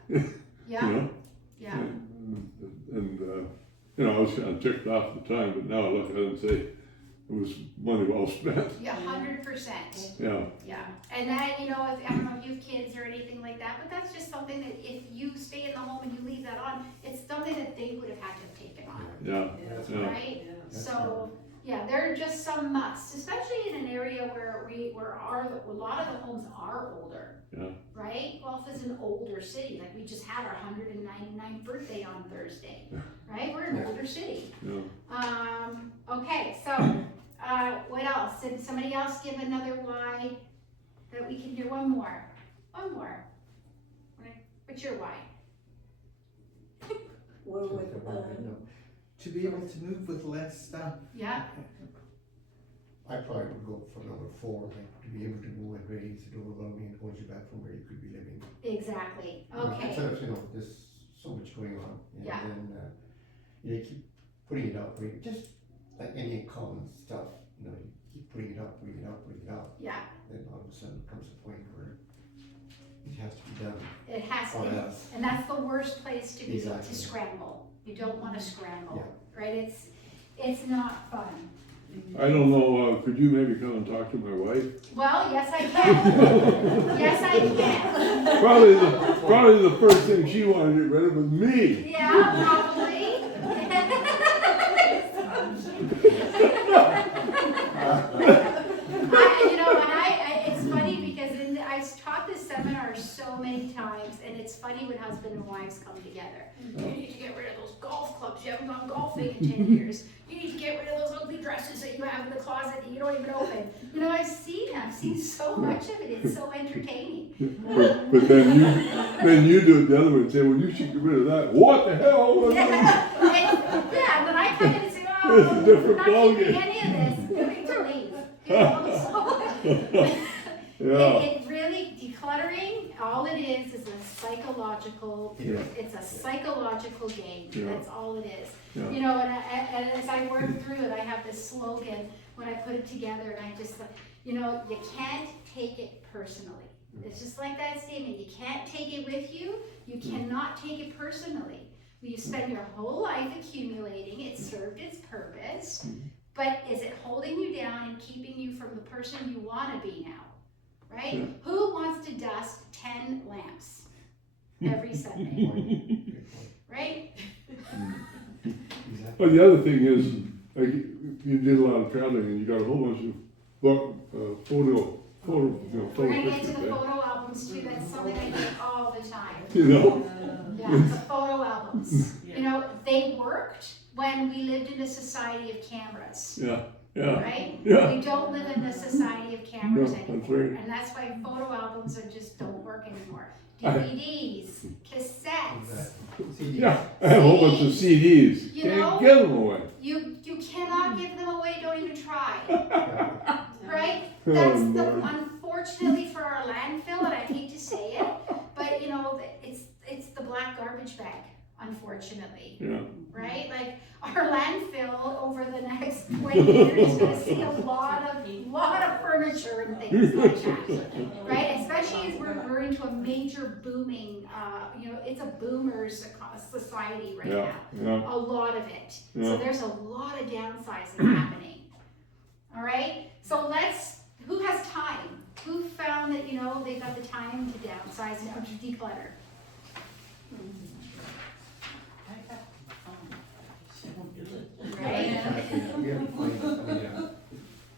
you Yeah, know? yeah, And, you know, I was kind of ticked off at the time, but now I look at it and say, it was money well spent, Yeah, 100%. yeah. Yeah, and that, you know, if, I don't know if you have kids or anything like that, but that's just something that if you stay in the home and you leave that on, it's something that they would have had to have taken on, Yeah, yeah. right? So, yeah, there are just some musts, especially in an area where a lot of the homes are older. Yeah. Right? Guelph is an older city, like we just had our 199th birthday on Thursday, right? We're an older city. Yeah. Okay, so, what else? Did somebody else give another why that we can do? One more. What's your why? Or with, To be able to move with less stuff. Yeah, I probably would go for number 4, like to be able to move and ready to overwhelm me and hold you back from where you could be living. exactly. You know, Okay, Instead of, there's so much going on, and Yeah. then, you keep putting it out, just like any common stuff, you keep putting it out, yeah, then all of a sudden comes a point where it has to be done. it has Or to, else. and that's the worst place to be, to Exactly. scramble. You don't wanna scramble, right? It's not fun. I don't know, could you maybe come and talk to my wife? Well, yes, I can. Yes, I can. Probably the first thing she wanted to get rid of was me. Yeah, probably. It's funny because I've taught this seminar so many times, and it's funny when husband and wives come together. You need to get rid of those golf clubs. You haven't gone golfing in 10 years. You need to get rid of those ugly dresses that you have in the closet that you don't even open. I've seen so much of it. It's so entertaining. But then you do it the other way and say, well, you should get rid of that. What the hell? Yeah, and then I come in and say, It's oh, a different I'm not keeping ballgame. any of this. I'm going to leave. Yeah. It really, decluttering, all it is a psychological, Yeah. it's a psychological game. Yeah. That's all it is. Yeah. And as I work through it, I have this slogan when I put it together, and I just, you can't take it personally. It's just like that statement. You can't take it with you. You cannot take it personally. You spend your whole life accumulating. It served its purpose. But is it holding you down and keeping you from the person you want to be now? Right? Yeah. Who wants to dust 10 lamps every Sunday? Right? Exactly. But the other thing is, like, you did a lot of traveling and you got a whole bunch of photo We're going to get pictures to the there. photo albums too. That's something I do all the time. Yeah, the photo albums. They worked when we lived in a society of cameras. yeah. Right? Yeah. We don't live in a society of cameras No, that's anymore. right. And that's why photo albums don't work anymore. DVDs, cassettes. Exactly. Yeah, I have a whole bunch of CDs. Can't get them away. You cannot give them away, don't even try. Right? Oh, That's Lord. unfortunately for our landfill, and I hate to say it, but it's the black garbage bag, unfortunately. Yeah. Right? Like our landfill over the next 20 years is gonna see a lot of furniture and things like that. Right? Especially as we're into a major booming, it's a boomers society right Yeah, now. yeah. A lot of it. Yeah. So there's a lot of downsizing happening. All right? So who has time? Who found that, they've got the time to downsize or to declutter? Right? We have to find,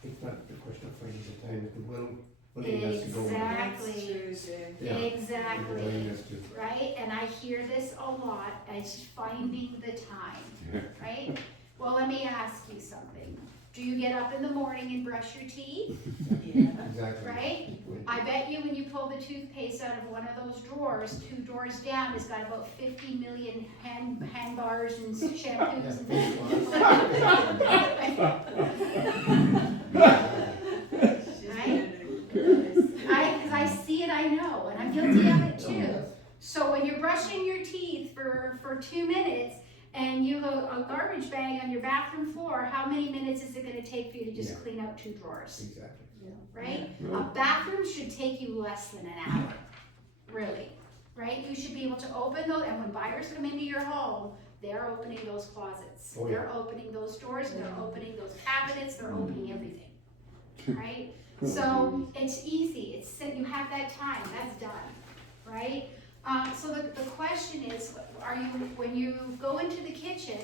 it's not the question of finding the time, it's the willingness to go. Exactly. Yeah. The Exactly. willingness to. Right? And I hear this a lot as finding the time. Right? Well, let me ask you something. Do you get up in the morning and brush your teeth? Exactly. Right? I bet you when you pull the toothpaste out of one of those drawers, 2 drawers down, it's got about 50 million hand bars and shampoos and things. Right? Because I see it, I know, and I'm guilty of it too. So when you're brushing your teeth for 2 minutes, and you have a garbage bag on your bathroom floor, how many minutes is it going to take for you to just clean out 2 drawers? Exactly. Right? A bathroom should take you less than an hour, really. Right? You should be able to open those, and when buyers come into your home, they're opening those closets, Oh, yeah. they're opening those doors, they're opening those cabinets, they're opening everything, right? So it's easy, you have that time, that's done, right? So the question is, when you go into the kitchen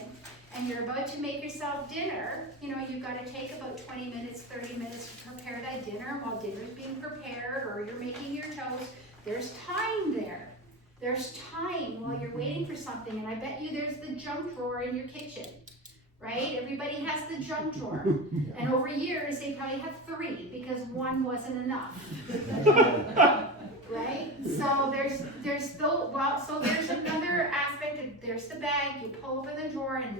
and you're about to make yourself dinner, you've gotta take about 20 minutes, 30 minutes to prepare that dinner, and while dinner's being prepared, or you're making your toast, there's time there. There's time while you're waiting for something, and I bet you there's the junk drawer in your kitchen, right? Everybody has the junk drawer, and over years, they probably have 3, because 1 wasn't enough. Right? So there's another aspect of, there's the bag, you pull open the drawer and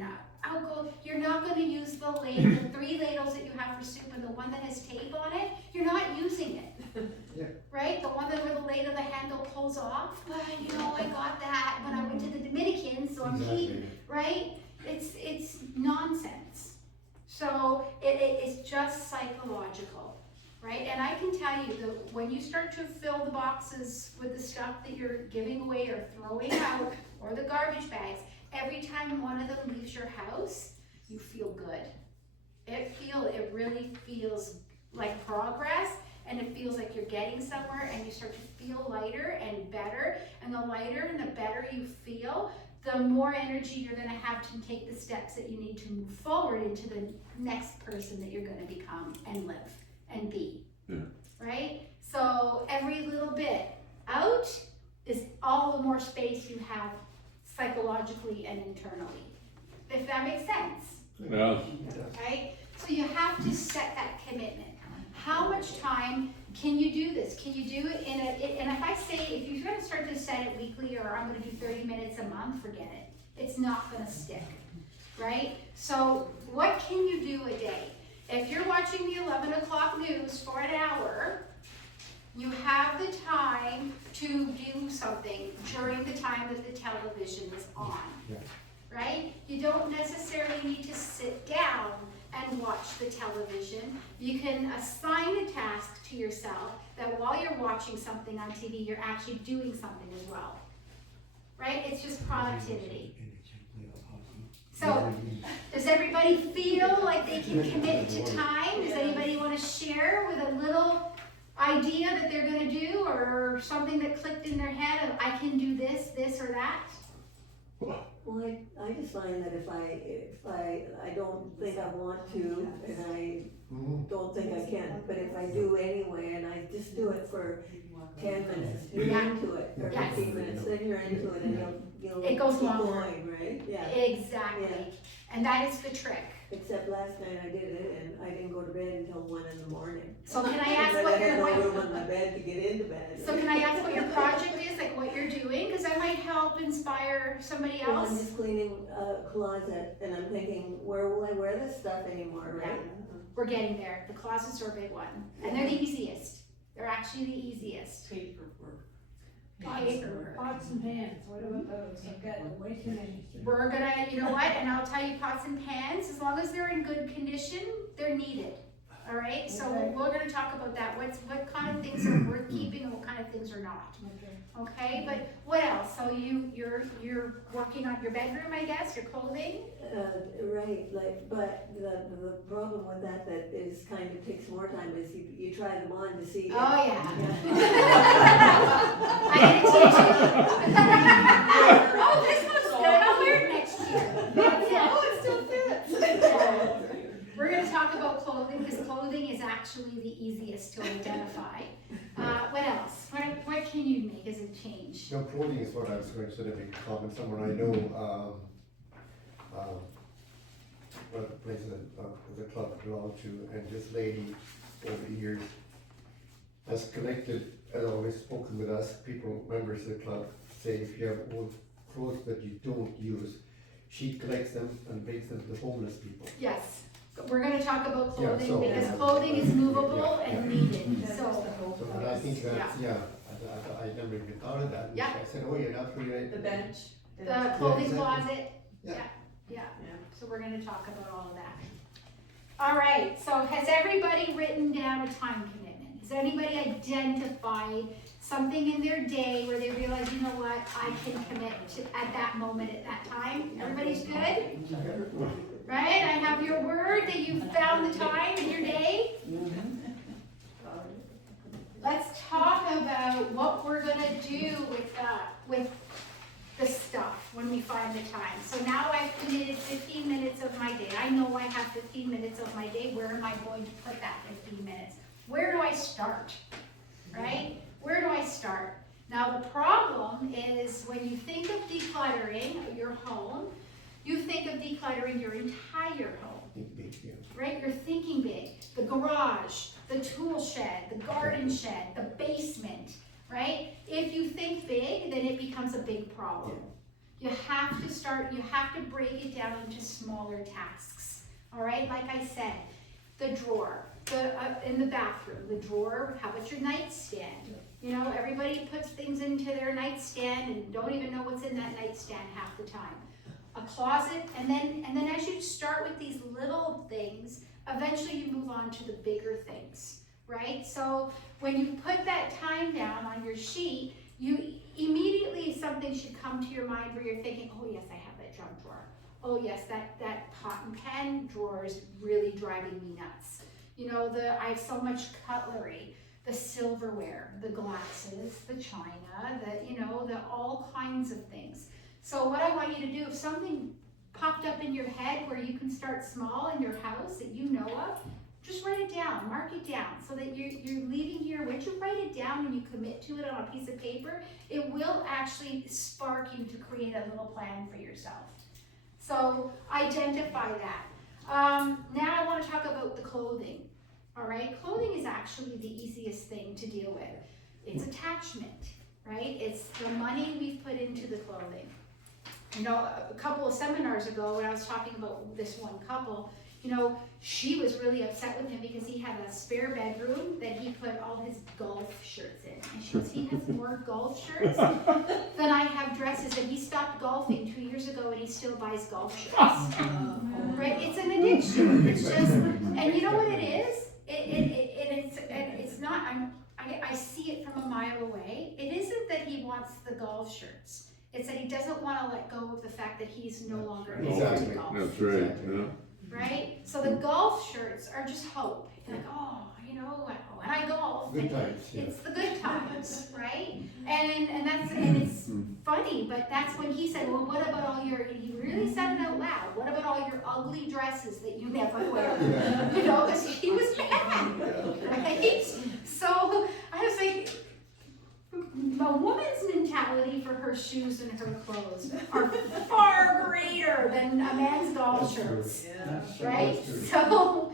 you're not gonna use the 3 ladles that you have for soup and the one that has tape on it, you're not using it. Yeah. Right? The one that where the ladle, the handle pulls off, well, I got that when I went to the Dominican, so I'm keeping, right? It's nonsense. So it's just psychological. Right, and I can tell you that when you start to fill the boxes with the stuff that you're giving away or throwing out, or the garbage bags, every time one of them leaves your house, you feel good. It really feels like progress, and it feels like you're getting somewhere, and you start to feel lighter and better, and the lighter and the better you feel, the more energy you're gonna have to take the steps that you need to move forward into the next person that you're gonna become and live and be, right? So every little bit out is all the more space you have psychologically and internally, if that makes sense, Yeah. right? So you have to set that commitment. How much time can you do this? Can you do it and if I say, if you're gonna start to set it weekly, or I'm gonna do 30 minutes a month, forget it. It's not gonna stick, right? So what can you do a day? If you're watching the 11 o'clock news for an hour, you have the time to do something during the time that the television is on, right? You don't necessarily need to sit down and watch the television. You can assign a task to yourself that while you're watching something on TV, you're actually doing something as well, right? It's just productivity. So, does everybody feel like they can commit to time? Does anybody want to share with a little idea that they're going to do, or something that clicked in their head of, I can do this, this, or that? Well, I just find that if I don't think I want to, and I don't think I can, but if I do anyway, and I just do it for 10 minutes, you're into it, or 15 minutes, then you're into it, and you'll It goes keep longer. going, right? Yeah. Exactly. Yeah. And that is the trick. Except last night I did it, and I didn't go to bed until 1 in the morning. So can I ask Because what I had no your, room on my bed to get into bed. so can I ask what your project is, like what you're doing? Because that might help inspire somebody Well, I'm else. just cleaning a closet, and I'm thinking, where will I wear this stuff anymore, right? We're getting there. The closets are a big one. And they're the easiest. They're actually the easiest. Paperwork. Paperwork. Pots and pans, what about those? I've got way too many. We're gonna, you know what, and I'll tell you, pots and pans, as long as they're in good condition, they're needed. All right, so Okay. we're gonna talk about that. What kind of things are worth keeping and what kind of things are not. Okay. Okay, but what else? So you're working on your bedroom, I guess, your clothing? Right, but the problem with that is kind of takes more time is you try them on to see. Oh, yeah. I didn't teach you. Oh, this looks good. I'll wear it next year. Yeah. Oh, it still fits. We're gonna talk about clothing, because clothing is actually the easiest to identify. What else? What can you make as a change? No, clothing is what I was going to sort of comment. Someone I know, one of the places the club I belong to, and this lady over the years has collected and always spoken with us, people, members of the club, say if you have old clothes that you don't use, she collects them and brings them to the homeless people. Yes, we're gonna talk about Yeah, clothing, so- because clothing is movable and needed, so. So, but I think that's, I never even thought of that. Yeah. I said, oh, you're not really. The bench. The clothing exactly. closet, Yeah. yeah, so we're gonna talk about all of that. All right, so has everybody written down a time commitment? Has anybody identified something in their day where they realize, you know what, I can commit to at that moment, at that time? Everybody's good? Right? I have your word that you found the time in your day. Let's talk about what we're gonna do with the stuff when we find the time. So now I've committed 15 minutes of my day. I know I have 15 minutes of my day. Where am I going to put that 15 minutes? Where do I start? Right? Where do I start? Now the problem is when you think of decluttering your home, you think of decluttering your entire home. Think big, yeah. Right? You're thinking big. The garage, the tool shed, the garden shed, the basement, right? If you think big, then it becomes a big problem. You have to break it down into smaller tasks. All right? Like I said, the drawer, in the bathroom, the drawer, how about your nightstand? You know, everybody puts things into their nightstand and don't even know what's in that nightstand half the time. A closet, and then as you start with these little things, eventually you move on to the bigger things, right? So when you put that time down on your sheet, you immediately something should come to your mind where you're thinking, oh yes, I have that junk drawer. Oh yes, that pot and pan drawer is really driving me nuts. You know, I have so much cutlery, the silverware, the glasses, the china, the all kinds of things. So what I want you to do, if something popped up in your head where you can start small in your house that you know of, just write it down, mark it down, so that you're leaving here. Once you write it down and you commit to it on a piece of paper, it will actually spark you to create a little plan for yourself. So identify that. Now I want to talk about the clothing. All right, clothing is actually the easiest thing to deal with. It's attachment, right? It's the money we've put into the clothing. You know, a couple of seminars ago when I was talking about this one couple, you know, she was really upset with him because he had a spare bedroom that he put all his golf shirts in. And she goes, he has more golf shirts than I have dresses. And he stopped golfing 2 years ago and he still buys golf shirts. Right? It's an addiction. It's just, and you know what it is? It's not, I see it from a mile away. It isn't that he wants the golf shirts. It's that he doesn't want to let go of the fact that he's no longer able to golf. That's right, yeah. Right? So the golf shirts are just hope. You're like, oh, you know, when I golf, Good times, yeah. it's the good times, right? And it's funny, but that's when he said, well, what about all your, he really said it out loud, what about all your ugly dresses that you never wear? Yeah. You know, because he was mad, right? So I was like, a woman's mentality for her shoes and her clothes are far greater than a man's golf shirts, right? So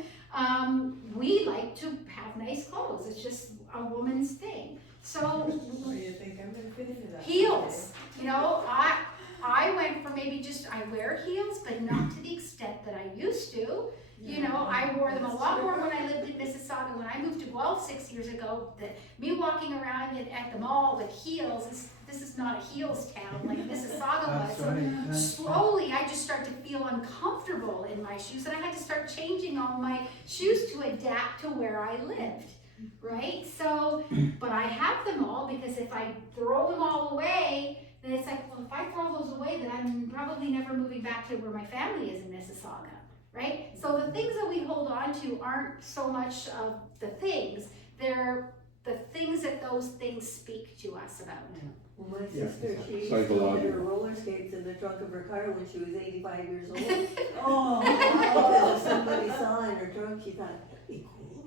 we like to have nice clothes. It's just a woman's thing. So What do you think I'm gonna fit into that? heels, you know, I went for maybe just, I wear heels, but not to the extent that I used to. You know, I wore them a lot more when I lived in Mississauga. When I moved to Guelph 6 years ago, me walking around at the mall with heels, this is not a heels town like Mississauga was. So slowly, I just started to feel uncomfortable in my shoes, and I had to start changing all my shoes to adapt to where I lived, right? So, but I have them all because if I throw them all away, then it's like, well, if I throw those away, then I'm probably never moving back to where my family is in Mississauga. Right? So the things that we hold on to aren't so much of the things, they're the things that those things speak to us about. Well, my Yeah, sister, exactly. she used to put Psychological. her roller skates in the trunk of her car when she was 85 years old. Oh, Because if somebody saw in her trunk, she thought, that'd be cool.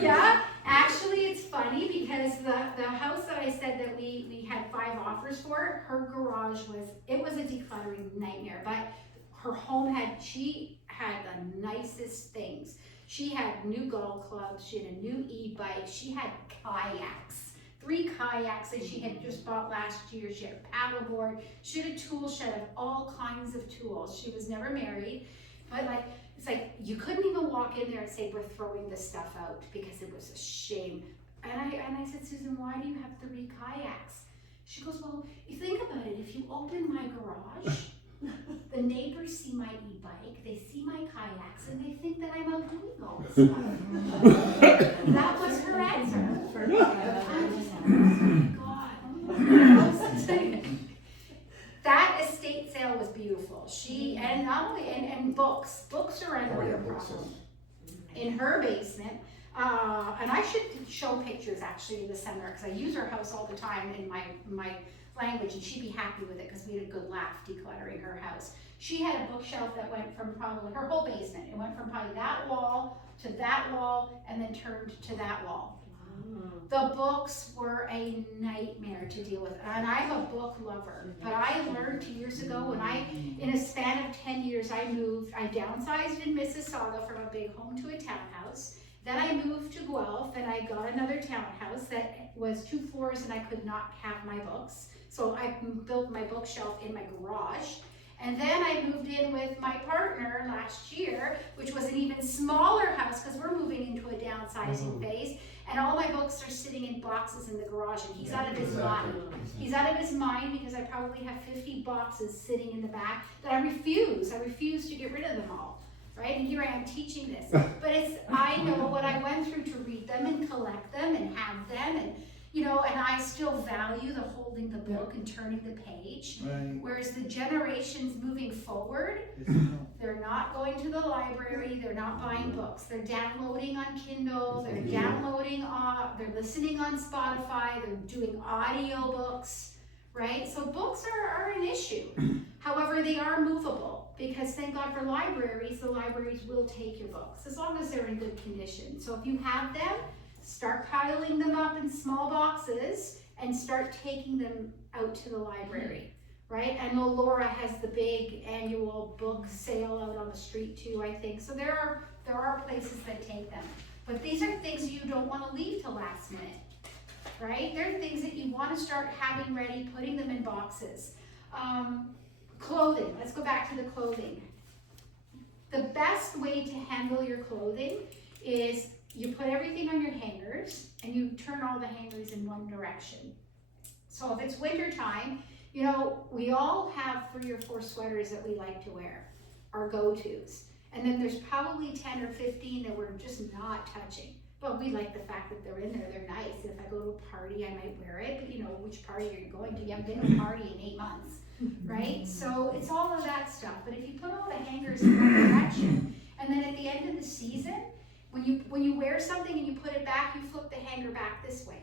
Yeah, actually it's funny because the house that I said that we had 5 offers for, her garage was a decluttering nightmare, but her home she had the nicest things. She had new golf clubs, she had a new e-bike, she had kayaks, 3 kayaks that she had just bought last year, she had a paddleboard, she had a tool shed of all kinds of tools. She was never married, but it's like you couldn't even walk in there and say, we're throwing this stuff out because it was a shame. And I said, Susan, why do you have 3 kayaks? She goes, well, you think about it, if you open my garage, the neighbors see my e-bike, they see my kayaks, and they think that I'm out doing all this stuff. That was her answer. I'm just like, oh my God. That estate sale was beautiful. She, and not only, and books are Oh, yeah, another books, problem. In her basement, and I should show pictures actually in the seminar, because I use her house all the time in my language, and she'd be happy with it, because we had a good laugh decluttering her house. She had a bookshelf that went from probably, her whole basement, it went from probably that wall to that wall, and then turned to that wall. The books were a nightmare to deal with, and I'm a book lover, but I learned 2 years ago when in a span of 10 years, I downsized in Mississauga from a big home to a townhouse. Then I moved to Guelph, and I got another townhouse that was 2 floors, and I could not have my books. So I built my bookshelf in my garage. And then I moved in with my partner last year, which was an even smaller house, because we're moving into a downsizing phase. And all my books are sitting in boxes in the garage, and he's out of his mind. He's out of his mind, because I probably have 50 boxes sitting in the back that I refuse to get rid of them all, right? And here I am teaching this. But I know what I went through to read them and collect them and have them, and and I still value the holding the book and turning the page. Right. Whereas the generations moving forward, they're not going to the library, they're not buying books, they're downloading on Kindle, they're they're listening on Spotify, they're doing audio books, right? So books are an issue. However, they are movable, because thank God for libraries, the libraries will take your books, as long as they're in good condition. So if you have them, start piling them up in small boxes and start taking them out to the library, right? And Laura has the big annual book sale out on the street too, I think. So there are places that take them. But these are things you don't want to leave till last minute, right? They're things that you want to start having ready, putting them in boxes. Clothing, let's go back to the clothing. The best way to handle your clothing is you put everything on your hangers, and you turn all the hangers in one direction. So if it's winter time, we all have 3 or 4 sweaters that we like to wear, our go-tos. And then there's probably 10 or 15 that we're just not touching. But we like the fact that they're in there, they're nice. And if I go to a party, I might wear it, but which party are you going to? You haven't been to a party in 8 months, right? So it's all of that stuff. But if you put all the hangers in one direction, and then at the end of the season, when you wear something and you put it back, you flip the hanger back this way.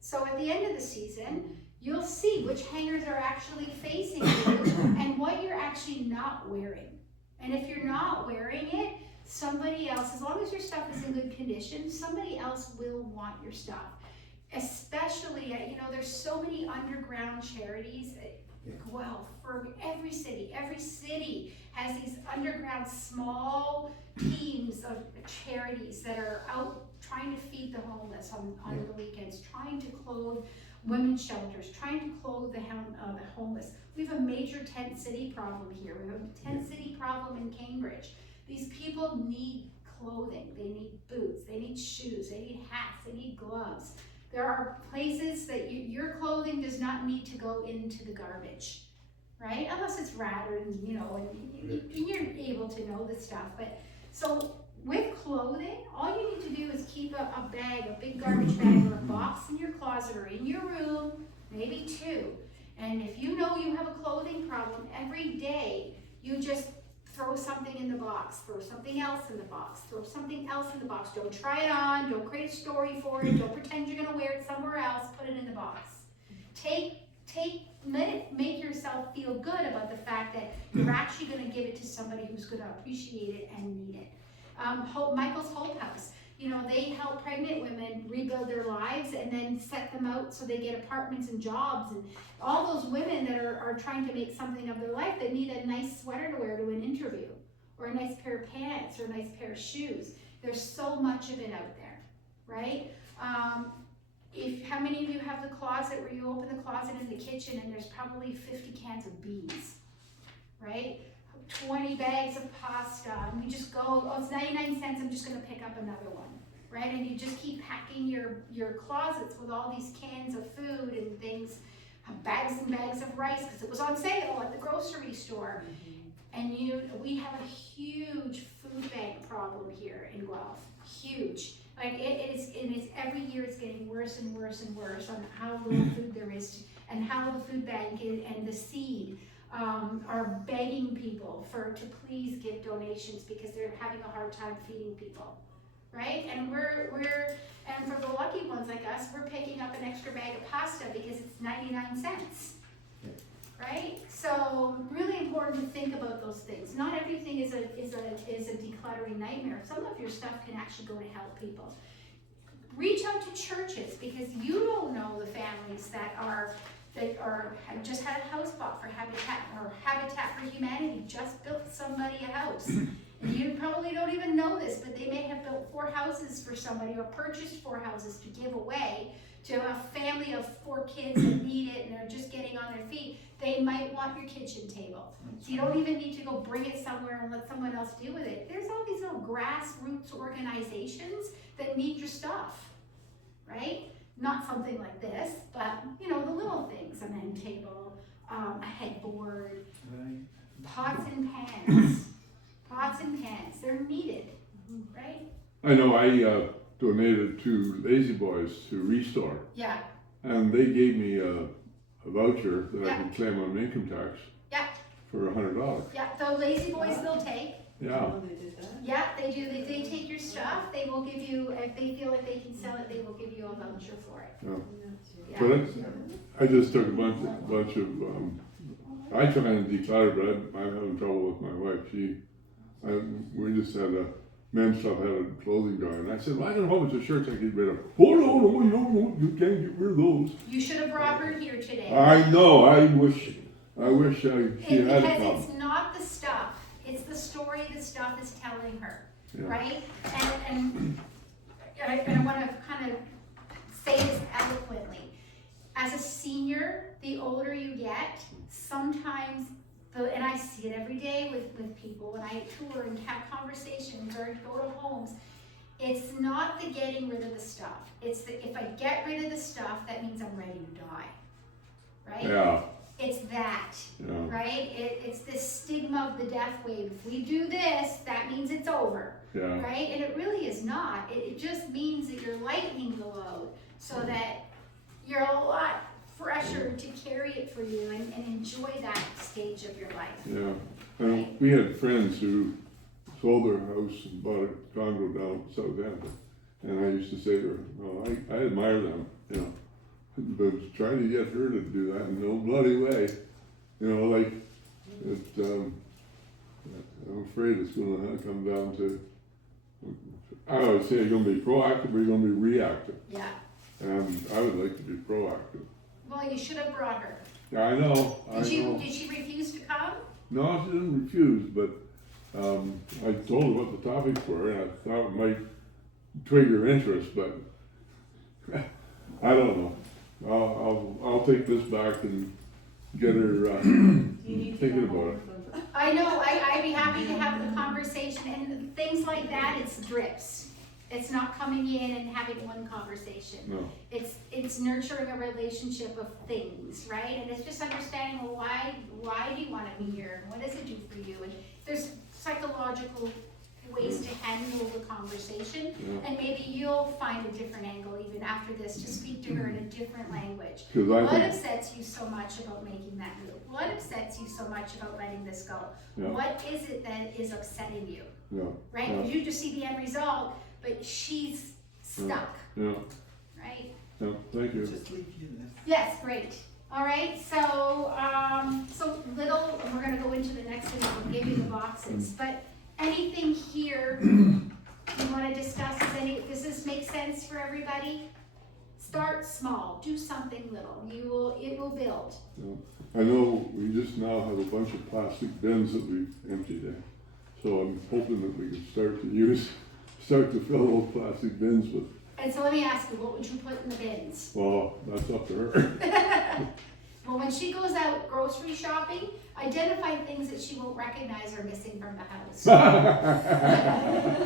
So at the end of the season, you'll see which hangers are actually facing you and what you're actually not wearing. And if you're not wearing it, somebody else, as long as your stuff is in good condition, somebody else will want your stuff. Especially, there's so many underground charities. Well, for every city has these underground small teams of charities that are out trying to feed the homeless on the weekends, trying to clothe women's shelters, trying to clothe the homeless. We have a major tent city problem here. We have a tent city problem in Cambridge. These people need clothing. They need boots. They need shoes. They need hats. They need gloves. There are places that your clothing does not need to go into the garbage, right? Unless it's ratted, and you're able to know the stuff. But so with clothing, all you need to do is keep a bag, a big garbage bag or a box in your closet or in your room, maybe 2. And if you know you have a clothing problem, every day you just throw something in the box, throw something else in the box, throw something else in the box. Don't try it on, don't create a story for it, don't pretend you're gonna wear it somewhere else, put it in the box. Make yourself feel good about the fact that you're actually gonna give it to somebody who's gonna appreciate it and need it. Michael's Hope House, they help pregnant women rebuild their lives and then set them out so they get apartments and jobs, and all those women that are trying to make something of their life, that need a nice sweater to wear to an interview, or a nice pair of pants, or a nice pair of shoes. There's so much of it out there, right? How many of you have the closet where you open the closet in the kitchen and there's probably 50 cans of beans, right? 20 bags of pasta, and you just go, oh, it's 99 cents, I'm just gonna pick up another one, right? And you just keep packing your closets with all these cans of food and things, bags and bags of rice, because it was on sale at the grocery store. And we have a huge food bank problem here in Guelph, huge. Like it's every year it's getting worse and worse and worse on how little food there is, and how the food bank and the seed are begging people to please give donations because they're having a hard time feeding people, right? And and for the lucky ones like us, we're picking up an extra bag of pasta because it's 99 cents. Right? So really important to think about those things. Not everything is a decluttering nightmare. Some of your stuff can actually go to help people. Reach out to churches because you don't know the families that have just had a house bought for Habitat for Humanity just built somebody a house. And you probably don't even know this, but they may have built 4 houses for somebody or purchased 4 houses to give away to a family of 4 kids that need it and are just getting on their feet. They might want your kitchen table. So you don't even need to go bring it somewhere and let someone else deal with it. There's all these little grassroots organizations that need your stuff, right? Not something like this, but the little things, an end table, a headboard, pots and pans. Pots and pans, they're needed, right? I know I donated to Lazy Boys to Restore, Yeah, and they gave me a voucher that I Yeah. can claim on income tax. Yeah. For $100. yeah, the Lazy Boys they'll take. Yeah. Oh, they did that? Yeah, they do. They take your stuff. They will give you, if they feel like they can sell it, they will give you a voucher for it. Yeah. But I just took a bunch of I try and declutter, but I'm having trouble with my wife. We just had men's stuff had a clothing drive, and I said, well, I got a whole bunch of shirts I can get rid of. Oh no, you can't get rid of those. You should have brought her here today. I know. I wish she had Because come. it's not the stuff, it's the story the stuff is telling her, Yeah. right? And I want to kind of say this eloquently. As a senior, the older you get, sometimes, and I see it every day with people when I tour and have conversations or go to homes, it's not the getting rid of the stuff. It's if I get rid of the stuff, that means I'm ready to die, right? Yeah. It's that, Yeah. right? It's this stigma of the death wave. If we do this, that means it's over, Yeah. right? And it really is not. It just means that you're lightening the load so that you're a lot fresher to carry it for you and enjoy that stage of your life. Yeah. And we had friends who sold their house and bought a condo down in Southampton, and I used to say to her, "Oh, I admire them, but try to get her to do that in no bloody way, like it. I'm afraid it's going to come down to. I would say you're going to be proactive or you're going to be reactive, Yeah. and I would like to be proactive. Well, you should have brought her. Yeah, I know. Did she refuse to come? No, she didn't refuse, but I told her what the topics were, and I thought it might trigger interest, but I don't know. I'll take this back and get her thinking about it. I know, I'd be happy to have the conversation, and things like that, it's drips. It's not coming in and having one conversation. No. It's nurturing a relationship of things, right? And it's just understanding, well, why do you want to be here? And what does it do for you? And there's psychological ways to handle the conversation, and maybe you'll find a different angle even after this to speak to her in a different language. 'Cause I What think- upsets you so much about making that move? What upsets you so much about letting this go? Yeah. What is it that is upsetting you, Yeah. right? Yeah. Because you just see the end result, but she's stuck, Yeah. right? Yeah. Thank you. Just leave you this. Yes, great. All right, so little, and we're gonna go into the next one, we'll give you the boxes, but anything here you wanna discuss, does this make sense for everybody? Start small, do something little, it will build. Yeah. I know we just now have a bunch of plastic bins that we've emptied in, so I'm hoping that we can start to fill those plastic bins with. And so let me ask you, what would you put in the bins? Well, that's up to her. Well, when she goes out grocery shopping, identify things that she won't recognize are missing from the house.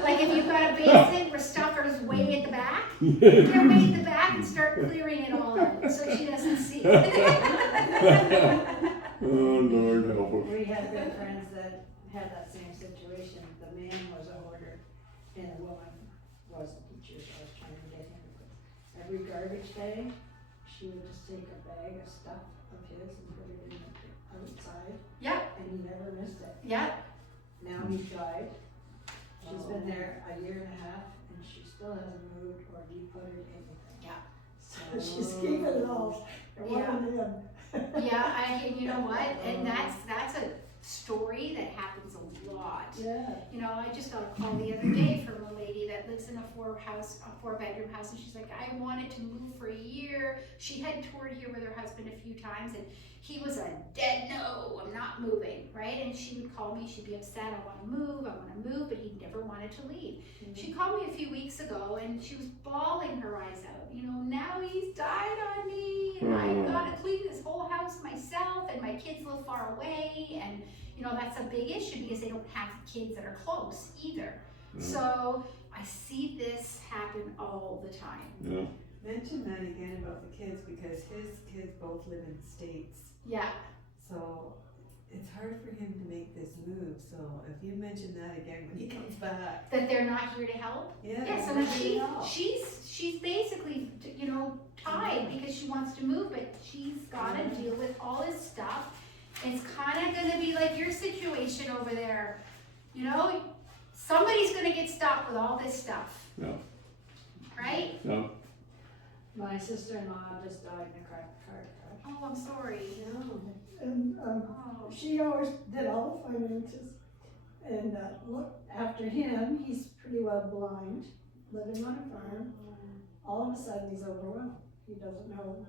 Like if you've got a basement where stuff is way at the back, they're way at the back and start clearing it all out so she doesn't see it. Oh, Lord help us. We have good friends that had that same situation. The man was a hoarder and the woman was a teacher, so I was trying to get him to put every garbage day, she would just take a bag of stuff of his and put it in the outside. Yep. And he never missed it. Yep. Now he's died. She's been there a year and a half and she still hasn't moved or decluttered anything. Yeah. So she's keeping it all. Yeah, and you know what? And that's a story that happens a lot. Yeah. You know, I just got a call the other day from a lady that lives in a 4-bedroom house, and she's like, I wanted to move for a year. She had toured here with her husband a few times, and he was a dead no, I'm not moving, right? And she would call me, she'd be upset, I want to move, but he never wanted to leave. Mm-hmm. She called me a few weeks ago, and she was bawling her eyes out. You know, now he's died on me, and I've got to clean this whole house myself, and my kids live far away, and you know, that's a big issue because they don't have kids that are close either. So I see this happen all the time. Yeah. Mention that again about the kids, because his kids both live in the States. Yeah. So it's hard for him to make this move, so if you mention that again when he comes back. That they're not here to help? Yeah. Yes, and she's basically, you know, tied because she wants to move, but she's gotta deal with all this stuff. It's kinda gonna be like your situation over there. You know, somebody's gonna get stuck with all this stuff. Yeah. Right? Yeah. My sister-in-law just died in a car crash. Oh, I'm sorry. And Oh. she always did all the finances. And looked after him, he's pretty well blind, living on a farm. All of a sudden, he's overwhelmed. He doesn't know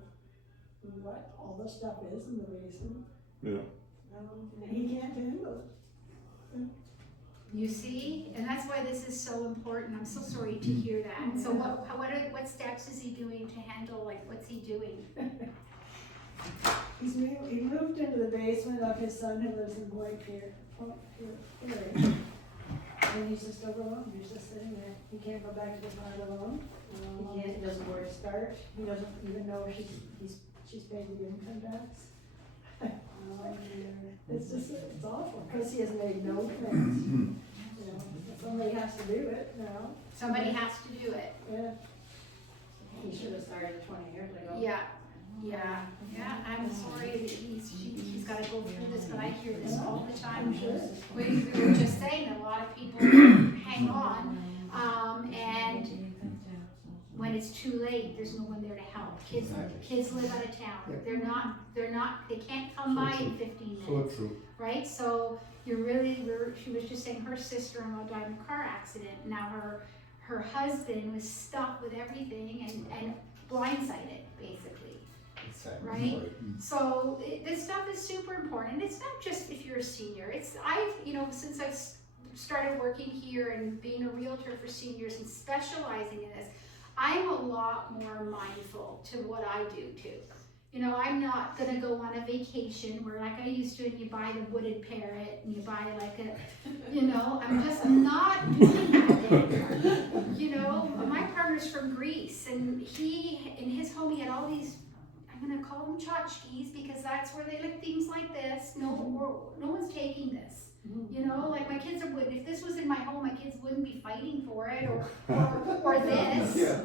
what all the stuff is in the basement. Yeah. And he can't handle it. You see, and that's why this is so important. I'm so sorry to hear that. So what steps is he doing to handle, like, what's he doing? He moved into the basement of his son who lives in Point Pier. And he's just overwhelmed. He's just sitting there. He can't go back to the farm alone. He can't. He doesn't know where to start. He doesn't even know if she's paid the income tax. It's awful because he has made no plans. You know, somebody has to do it now. Somebody has to do it. Yeah. He should have started 20 years ago. Yeah. I'm sorry that he's got to go through this, but I hear this all the time. We were just saying that a lot of people hang on, and when it's too late, there's no one there to help. Kids live out of town. They can't come by in 15 minutes. So true. Right? So she was just saying her sister-in-law died in a car accident. Now her husband was stuck with everything and blindsided, basically. Right? So this stuff is super important. It's not just if you're a senior. Since I've started working here and being a realtor for seniors and specializing in this, I'm a lot more mindful to what I do too. You know, I'm not gonna go on a vacation where like I used to, and you buy the wooden parrot and you buy like I'm just not doing that anymore. You know, my partner's from Greece, and in his home he had all these, I'm gonna call them tchotchkes because that's where they like things like this. No one's taking this. You know, like my kids wouldn't. If this was in my home, my kids wouldn't be fighting for it or this. Yeah.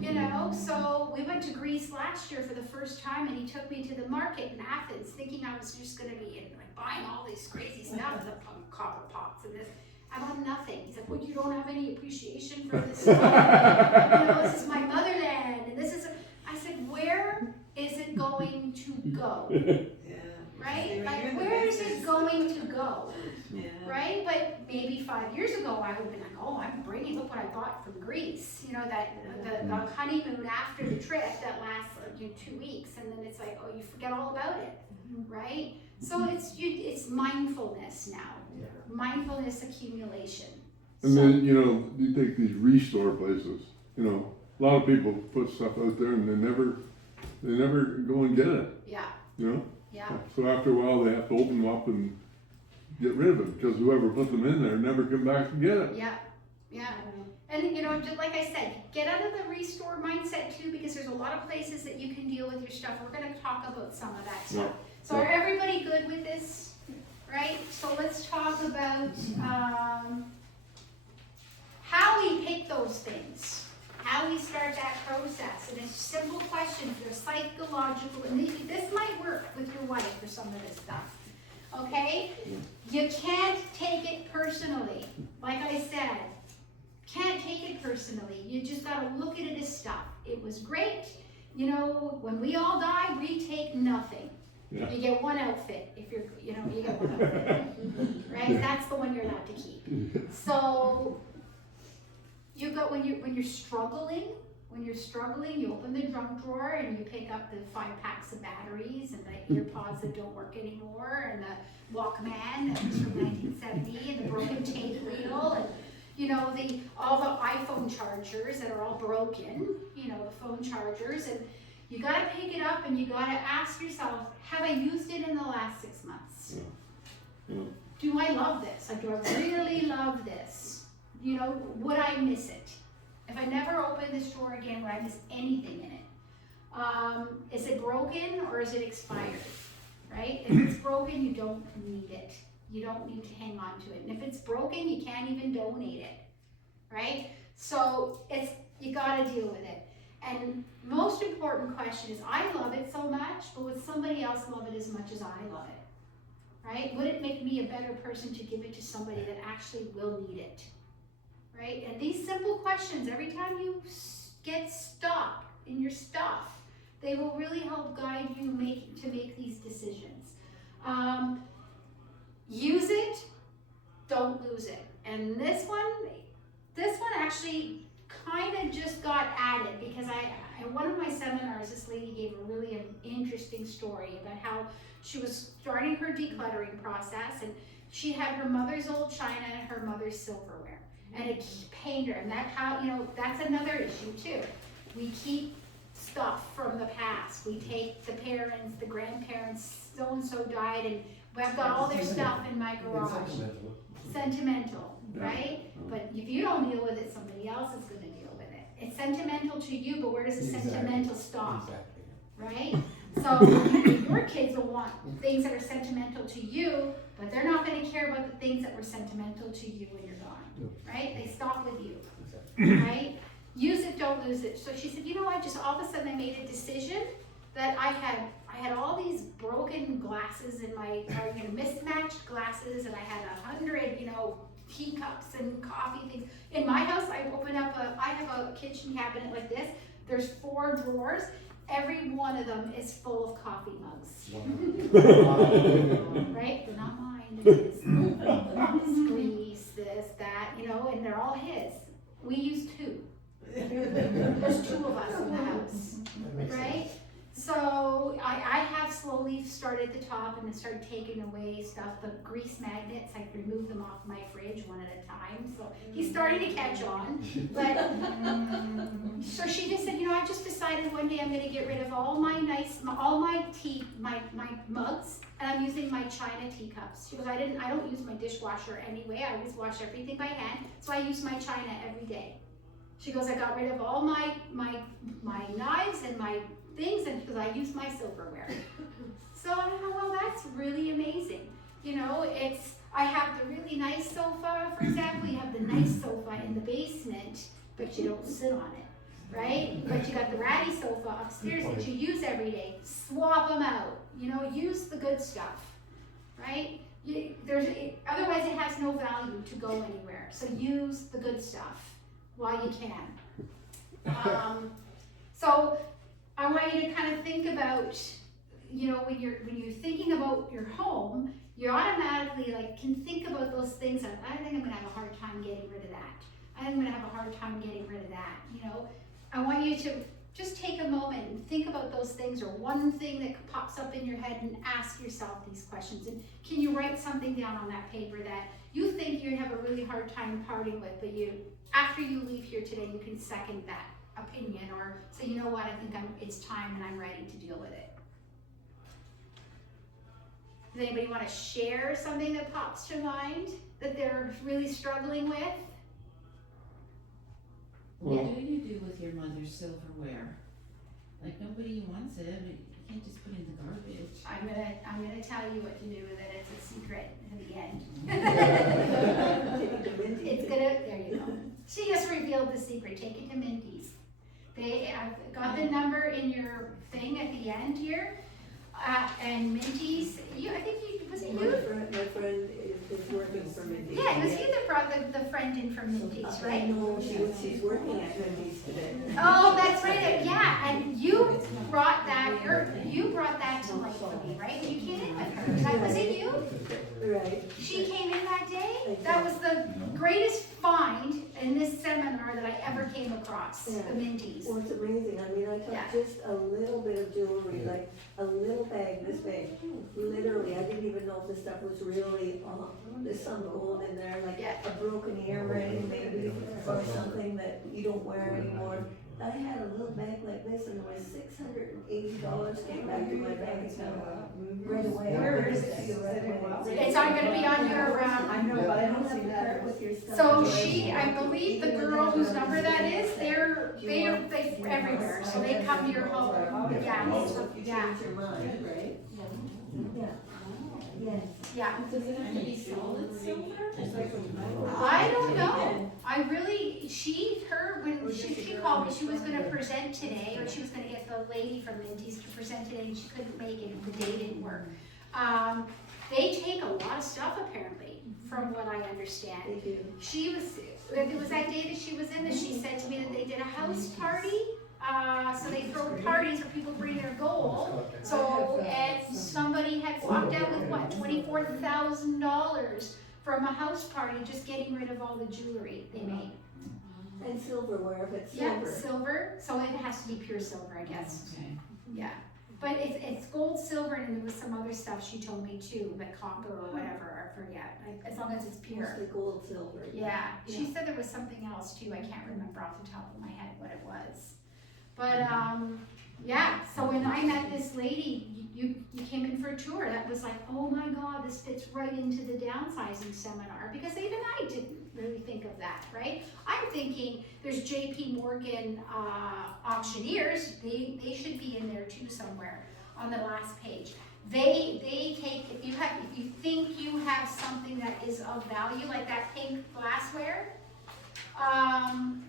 You know, so we went to Greece last year for the first time, and he took me to the market in Athens, thinking I was just gonna be buying all this crazy stuff, the copper pots and this. I bought nothing. He's like, well, you don't have any appreciation for this stuff. You know, this is my motherland, and this is. I said, where is it going to go? Yeah. Right? Like, where is it going to go? Yeah. Right? But maybe 5 years ago, I would have been like, oh, look what I bought from Greece. You know, the honeymoon after the trip that lasts 2 weeks, and then it's like, oh, you forget all about it, right? So it's mindfulness now, mindfulness accumulation. And then, you take these restore places, a lot of people put stuff out there and they never go and get it. Yeah. Yeah. So after a while, they have to open them up and get rid of it because whoever put them in there never come back to get it. Yeah. And just like I said, get out of the restore mindset too, because there's a lot of places that you can deal with your stuff. We're going to talk about some of that stuff. So are everybody good with this? Right? So let's talk about how we pick those things, how we start that process. And it's simple questions, they're psychological, and this might work with your wife for some of this stuff. Okay? You can't take it personally. Like I said, can't take it personally. You just gotta look at it as stuff. It was great. You know, when we all die, we take nothing. Yeah. You get one outfit if you're, you know, you get one outfit, right? That's the one you're allowed to keep. So you go when you're struggling, you open the junk drawer and you pick up the 5 packs of batteries and the earpods that don't work anymore and the Walkman that was from 1970 and the broken tape reel and you know all the iPhone chargers that are all broken, you know, the phone chargers, and you gotta pick it up and you gotta ask yourself, have I used it in the last 6 months? Yeah. Yeah. Do I love this? Like, do I really love this? You know, would I miss it? If I never open this drawer again, would I miss anything in it? Is it broken or is it expired? Right? If it's broken, you don't need it. You don't need to hang on to it. And if it's broken, you can't even donate it. Right? So you gotta deal with it. And most important question is, I love it so much, but would somebody else love it as much as I love it? Right? Would it make me a better person to give it to somebody that actually will need it? Right? And these simple questions, every time you get stopped in your stuff, they will really help guide you to make these decisions. Use it, don't lose it. And this one actually kind of just got added because at one of my seminars, this lady gave a really interesting story about how she was starting her decluttering process, and she had her mother's old china and her mother's silverware, and it pained her. And that's another issue too. We keep stuff from the past. We take the parents, the grandparents, so and so died, and I've got all their stuff in my garage. Sentimental, right? But if you don't deal with it, somebody else is going to deal with it. It's sentimental to you, but where does the sentimental stop? Right? So your kids will want things that are sentimental to you, but they're not going to care about the things that were sentimental to you when you're gone. Right? They stop with you. Right? Use it, don't lose it. So she said, you know what? Just all of a sudden I made a decision that I had all these broken glasses in my, mismatched glasses, and I had 100, teacups and coffee things. In my house, I have a kitchen cabinet like this. There's 4 drawers. Every one of them is full of coffee mugs. Right? They're not mine. It's grease, this, that, and they're all his. We use 2. There's 2 of us in the house, right? So I have slowly started at the top and then started taking away stuff. The grease magnets, I removed them off my fridge one at a time. So he's starting to catch on. But so she just said, I just decided one day I'm going to get rid of all my mugs, and I'm using my china teacups. She goes, I don't use my dishwasher anyway. I always wash everything by hand, so I use my china every day. She goes, I got rid of all my knives and my things, and because I use my silverware. So I thought, well, that's really amazing. I have the really nice sofa, for example. You have the nice sofa in the basement, but you don't sit on it, right? But you got the ratty sofa upstairs that you use every day. Swap them out. Use the good stuff, right? Otherwise, it has no value to go anywhere. So use the good stuff while you can. So I want you to kind of think about, when you're thinking about your home, you automatically can think about those things that I think I'm going to have a hard time getting rid of that. I think I'm going to have a hard time getting rid of that. I want you to just take a moment and think about those things, or one thing that pops up in your head, and ask yourself these questions. And can you write something down on that paper that you think you have a really hard time parting with, but after you leave here today, you can second that opinion, or say, you know what, I think it's time and I'm ready to deal with it. Does anybody want to share something that pops to mind that they're really struggling with? What do you do with your mother's silverware? Nobody wants it. You can't just put it in the garbage. I'm gonna tell you what to do with it. It's a secret in the end. take it to Minty's. I've got the number in your thing at the end here, and Minty's, was it My you? friend is working for Mindy's. Yeah, it was you that brought the friend in from Minty's, I right? know, she's working at Mindy's today. Oh, that's right, yeah, and you brought that to life for me, right? You came in with her, was it you? Right. She came in that day? That was the greatest find in this seminar that I ever came across, the Minty's. Well, it's amazing, I mean, I took Yeah. just a little bit of jewelry, like a little bag this big, literally, I didn't even know if the stuff was really, there's some gold in there, like Yeah. a broken earring maybe, or something that you don't wear anymore. I had a little bag like this and there was $680 came back to my bank account right away. Where is it? Right away. It's not gonna be on your, I know, but I don't see have to that. part with your stuff. so I believe the girl whose number that is, they're everywhere, so they come to your home, yeah, So if you change your mind, right? Yeah. Yes. yeah. Does it have to be solid silver? I don't know. When she called me, she was gonna present today, or she was gonna get the lady from Minty's to present today, and she couldn't make it, the day didn't work. They take a lot of stuff apparently, from what I understand. They do. It was that day that she was in, that she said to me that they did a house party. So they throw parties where people bring their gold. So, and somebody had walked out with what, $24,000 from a house party, just getting rid of all the jewelry they made. And silverware, if it's Yeah, silver. silver, so it has to be pure silver, I guess. Okay. Yeah, but it's gold, silver, and there was some other stuff she told me too, like copper or whatever, I forget, as long as it's pure. Mostly gold, silver. Yeah, she said there was something else too, I can't remember off the top of my head what it was. But, yeah, so when I met this lady, you came in for a tour, that was like, oh my God, this fits right into the downsizing seminar, because even I didn't really think of that, right? I'm thinking there's JP Morgan auctioneers, they should be in there too somewhere on the last page. They take, if you think you have something that is of value, like that pink glassware,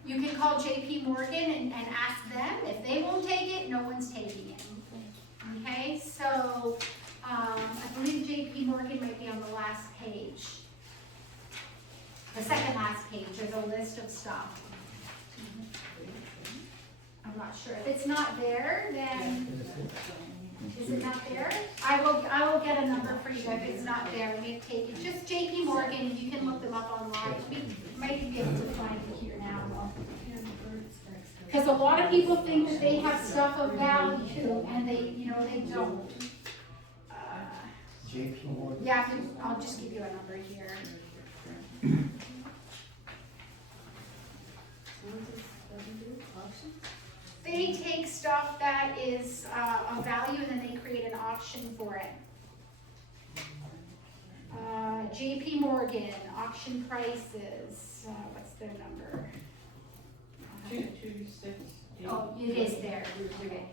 you can call JP Morgan and ask them. If they won't take it, no one's taking it. Okay, so I believe JP Morgan might be on the last page. The second last page, there's a list of stuff. I'm not sure. If it's not there, then, is it not there? I will get a number for you if it's not there. We need to take it. Just JP Morgan, and you can look them up online. We might be able to find it here now. Because a lot of people think that they have stuff of value, and they don't. JP Morgan. Yeah, I'll just give you a number here. They take stuff that is of value and then they create an auction for it. JP Morgan, auction prices, what's their number? 226. Oh, it is there, okay.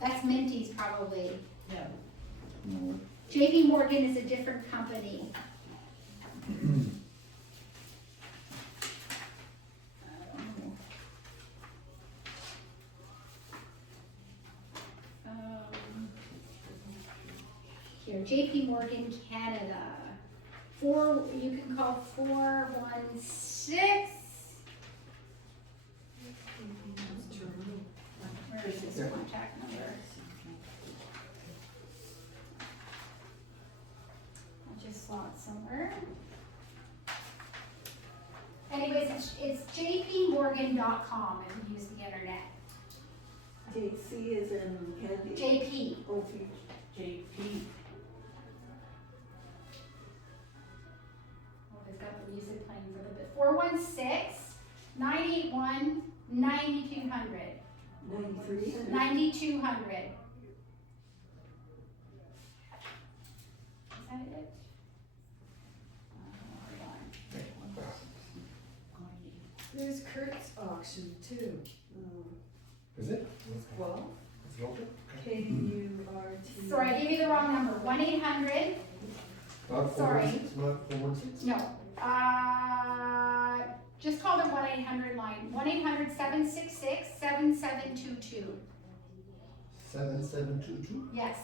That's Minty's probably. Yeah. JP Morgan is a different company. Here, JP Morgan Canada. You can call 416. Where is this contact number? I just saw it somewhere. Anyways, it's jpmorgan.com if you use the internet. JC is in Candy. JP. Oh, JP. Oh, they've got the music playing for a little bit. 416 981 9200. 93. 9200. Is that it? Hold on. There's Kurt's auction too. Is it? Well, It's open? KURT. Sorry, I gave you the wrong number. 1-800 Not Sorry. 416, not 416? No, just call the 1-800 line, 1-800-766-7722. 7722? Yes.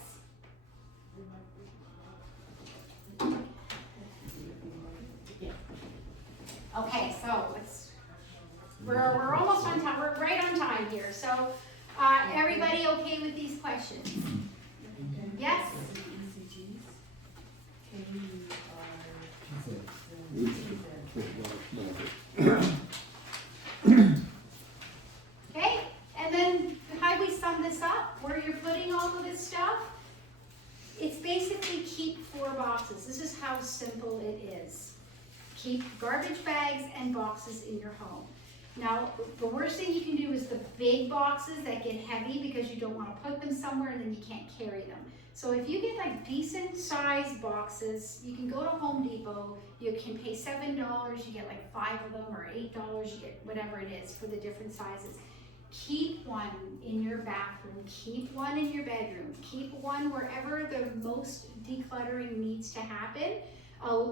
Okay, so we're almost on time, we're right on time here, so, everybody okay with these questions? Yes? Okay, and then how we sum this up, where you're putting all of this stuff, it's basically keep 4 boxes. This is how simple it is. Keep garbage bags and boxes in your home. Now, the worst thing you can do is the big boxes that get heavy because you don't want to put them somewhere and then you can't carry them. So if you get like decent sized boxes, you can go to Home Depot, you can pay $7, you get like 5 of them, or $8, you get whatever it is for the different sizes. Keep one in your bathroom, keep one in your bedroom, keep one wherever the most decluttering needs to happen.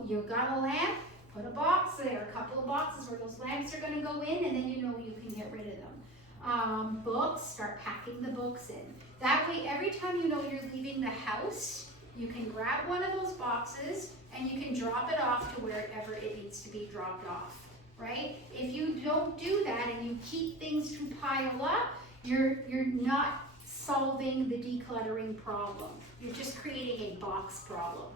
You've got a lamp, put a box there, a couple of boxes where those lamps are going to go in, and then you know you can get rid of them. Books, start packing the books in. That way, every time you know you're leaving the house, you can grab one of those boxes and you can drop it off to wherever it needs to be dropped off, right? If you don't do that and you keep things to pile up, you're not solving the decluttering problem. You're just creating a box problem.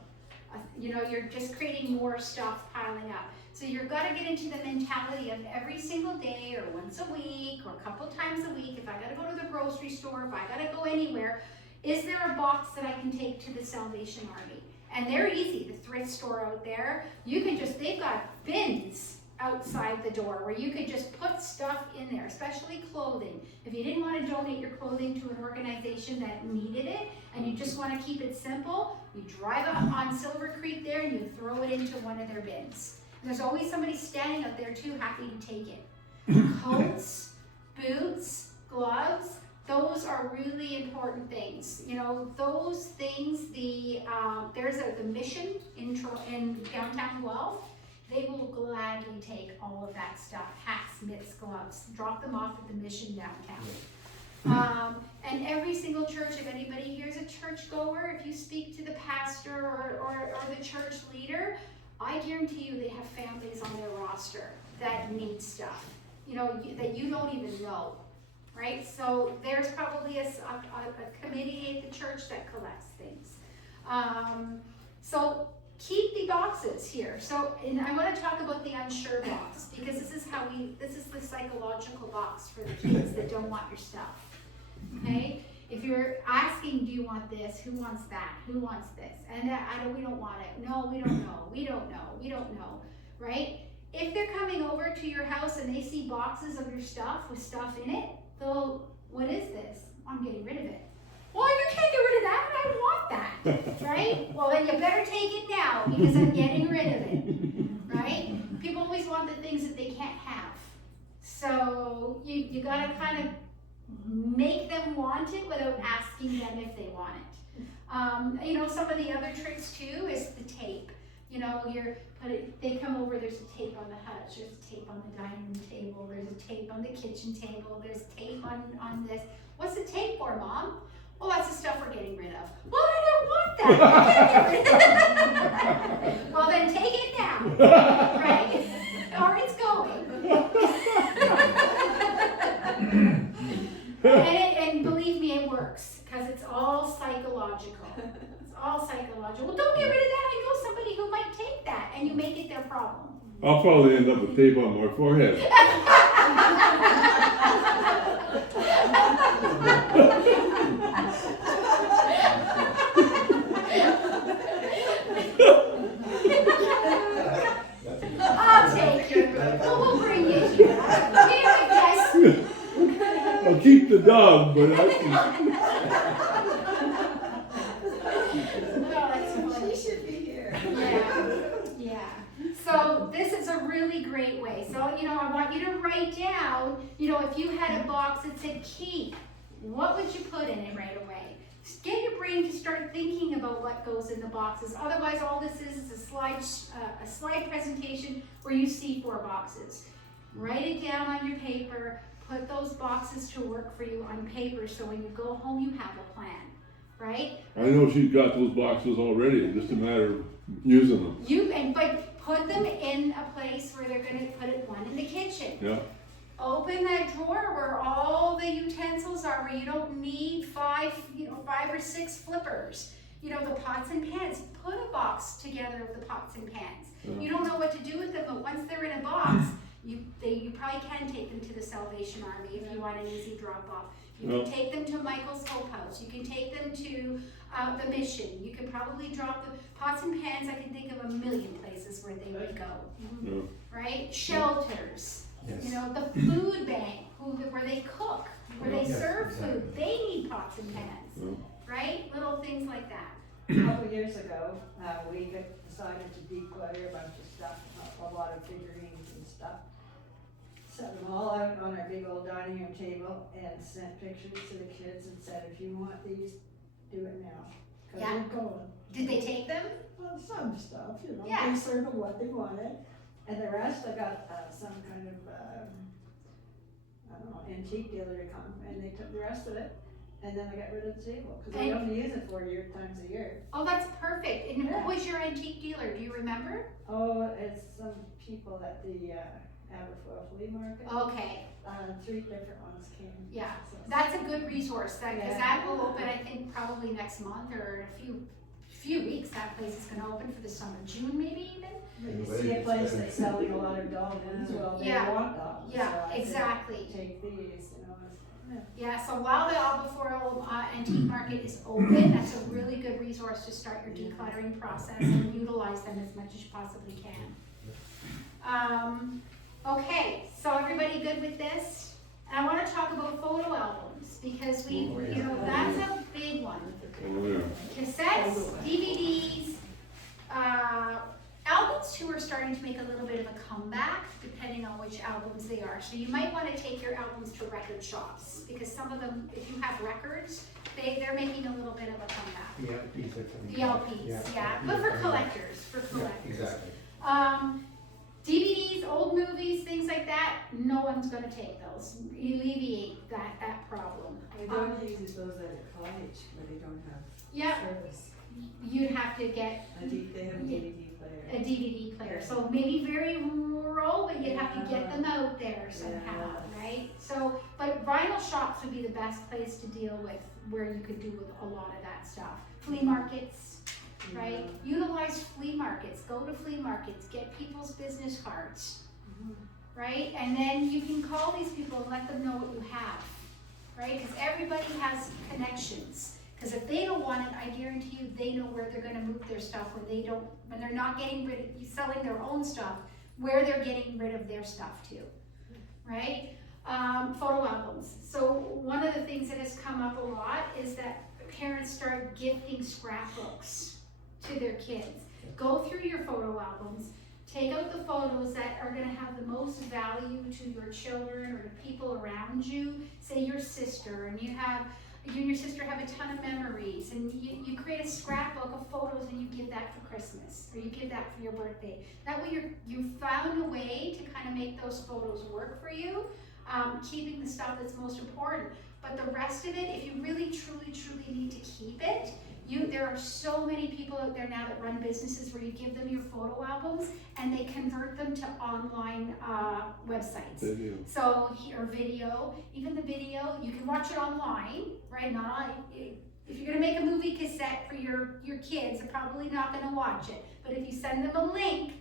You're just creating more stuff piling up. So you've got to get into the mentality of every single day or once a week or a couple times a week, if I got to go to the grocery store, if I got to go anywhere, is there a box that I can take to the Salvation Army? And they're easy, the thrift store out there. You can just, they've got bins outside the door where you could just put stuff in there, especially clothing. If you didn't want to donate your clothing to an organization that needed it and you just want to keep it simple, you drive up on Silver Creek there and you throw it into one of their bins. And there's always somebody standing up there too happy to take it. Coats, boots, gloves, those are really important things. Those things, there's the Mission in downtown Guelph. They will gladly take all of that stuff, hats, mitts, gloves, drop them off at the Mission downtown. And every single church, if anybody here is a church goer, if you speak to the pastor or the church leader, I guarantee you they have families on their roster that need stuff, that you don't even know, right? So there's probably a committee at the church that collects things. So keep the boxes here. So, and I want to talk about the unsure box, because this is the psychological box for the kids that don't want your stuff. Okay? If you're asking, do you want this? Who wants that? Who wants this? And we don't want it. No, we don't know. We don't know. We don't know. Right? If they're coming over to your house and they see boxes of your stuff with stuff in it, they'll, what is this? I'm getting rid of it. Well, you can't get rid of that. I want that. Right? Well, then you better take it now because I'm getting rid of it. Right? People always want the things that they can't have. So you got to kind of make them want it without asking them if they want it. Some of the other tricks too is the tape. They come over, there's a tape on the hutch, there's a tape on the dining room table, there's a tape on the kitchen table, there's tape on this. What's the tape for, Mom? Well, that's the stuff we're getting rid of. Well, I don't want that. You can't get rid of it. Well, then take it now, right? Or it's going. And believe me, it works, because it's all psychological. It's all psychological. Well, don't get rid of that. I know somebody who might take that, and you make it their problem. I'll probably end up with tape on my forehead. I'll take you. We'll bring you here. Here, I guess. I'll keep the dog, but She should be here. Yeah. So this is a really great way. So, I want you to write down, if you had a box that said keep, what would you put in it right away? Get your brain to start start thinking about what goes in the boxes. Otherwise, all this is a slide presentation where you see 4 boxes. Write it down on your paper, put those boxes to work for you on paper, so when you go home, you have a plan, right? I know she's got those boxes already, it's just a matter of using them. But put them in a place where they're gonna put it, one in the kitchen. Yeah, Open that drawer where all the utensils are, where you don't need 5 or 6 flippers. The pots and pans, put a box together of the pots and pans. Yeah. You don't know what to do with them, but once they're in a box, you probably can take them to the Salvation Army if you want an easy drop off. You can take them to Michael's Hope House. You can take them to the Mission. You can probably drop the pots and pans. I can think of a million places where they would go. yeah. Right? Shelters. Yes. The food bank, where they cook, where they Yes, serve exactly. food. They need pots and pans, Yeah. right? Little things like that. A couple years ago, we decided to declutter a bunch of stuff, a lot of figurines and stuff. Set them all out on our big old dining room table and sent pictures to the kids and said, if you want these, do it now. Cause Yeah. we're going. Did they take them? Well, some stuff, Yeah. they serve them what they wanted. And the rest, I got some kind of, I don't know, antique dealer to come, and they took the rest of it, and then I got rid of the table, because I And- only use it 4 times a year. Oh, that's perfect. And Yeah. who was your antique dealer? Do you remember? Oh, it's some people at the Aberfoyle Flea Market. Okay, 3 different ones came. yeah. So- That's a good resource, because Yeah. that will open, I think, probably next month or in a few weeks. That place is gonna open for the summer, June maybe even? You see a place that's selling a lot of dog ones, well, they Yeah. want dogs. so Yeah, I said, exactly. Take these, Yeah, so while the Aberfoyle Antique Market is open, that's a really good resource to start your decluttering process and utilize them as much as you possibly can. Okay, so everybody good with this? And I wanna talk about photo albums, because that's a big one. Oh, yeah. Cassettes, DVDs, albums too are starting to make a little bit of a comeback, depending on which albums they are. So you might want to take your albums to record shops, because some of them, if you have records, they're making a little bit of a comeback. The LPs are coming. The LPs, yeah, but for collectors, Yeah, exactly. DVDs, old movies, things like that, no one's gonna take those. Alleviate that problem. My daughter uses those at a college where they don't have Yeah, service. you'd have to get They have a DVD player. a DVD player, so maybe very rural, but you'd have to get them out there somehow, right? So, but vinyl shops would be the best place to deal with, where you could do with a lot of that stuff. Flea markets, right? Utilize flea markets, go to flea markets, get people's business cards, right? And then you can call these people and let them know what you have, right? Because everybody has connections. Because if they don't want it, I guarantee you they know where they're gonna move their stuff when they're not selling their own stuff, where they're getting rid of their stuff too, right? Photo albums. So one of the things that has come up a lot is that parents start gifting scrapbooks to their kids. Go through your photo albums, take out the photos that are gonna have the most value to your children or the people around you. Say your sister, and you and your sister have a ton of memories, and you create a scrapbook of photos and you give that for Christmas, or you give that for your birthday. That way you found a way to kind of make those photos work for you, keeping the stuff that's most important. But the rest of it, if you really, truly, truly need to keep it, there are so many people out there now that run businesses where you give them your photo albums and they convert them to online websites. Video. So, or video, even the video, you can watch it online, right? If you're gonna make a movie cassette for your kids, they're probably not gonna watch it. But if you send them a link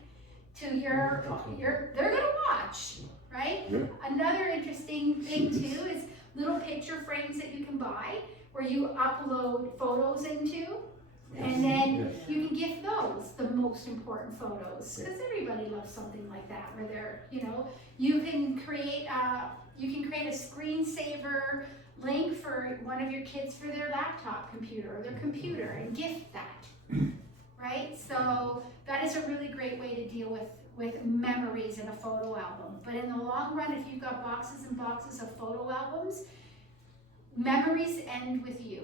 to they're gonna watch, right? Yeah. Another interesting thing too is little picture frames that you can buy, where you upload photos into, and then you can gift those, the most important photos, because everybody loves something like that, where you can create a screensaver link for one of your kids for their laptop computer or their computer and gift that, right? So that is a really great way to deal with memories in a photo album. But in the long run, if you've got boxes and boxes of photo albums, memories end with you.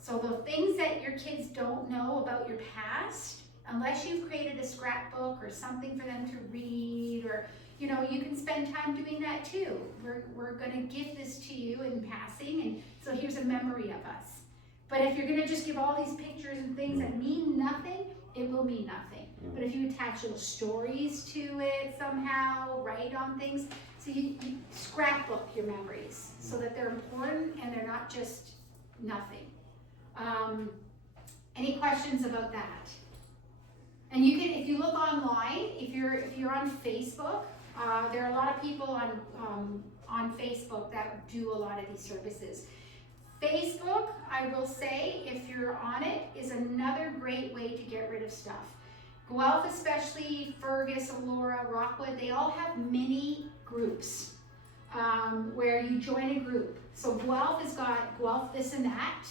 So the things that your kids don't know about your past, unless you've created a scrapbook or something for them to read, or you know, you can spend time doing that too. We're gonna give this to you in passing, and so here's a memory of us. But if you're gonna just give all these pictures and things that mean nothing, it will mean nothing. But if you attach little stories to it somehow, write on things, so you scrapbook your memories so that they're important and they're not just nothing. Any questions about that? And you can, if you look online, if you're on Facebook, there are a lot of people on Facebook that do a lot of these services. Facebook, I will say, if you're on it, is another great way to get rid of stuff. Guelph especially, Fergus, Elora, Rockwood, they all have mini groups where you join a group. So Guelph has got Guelph this and that,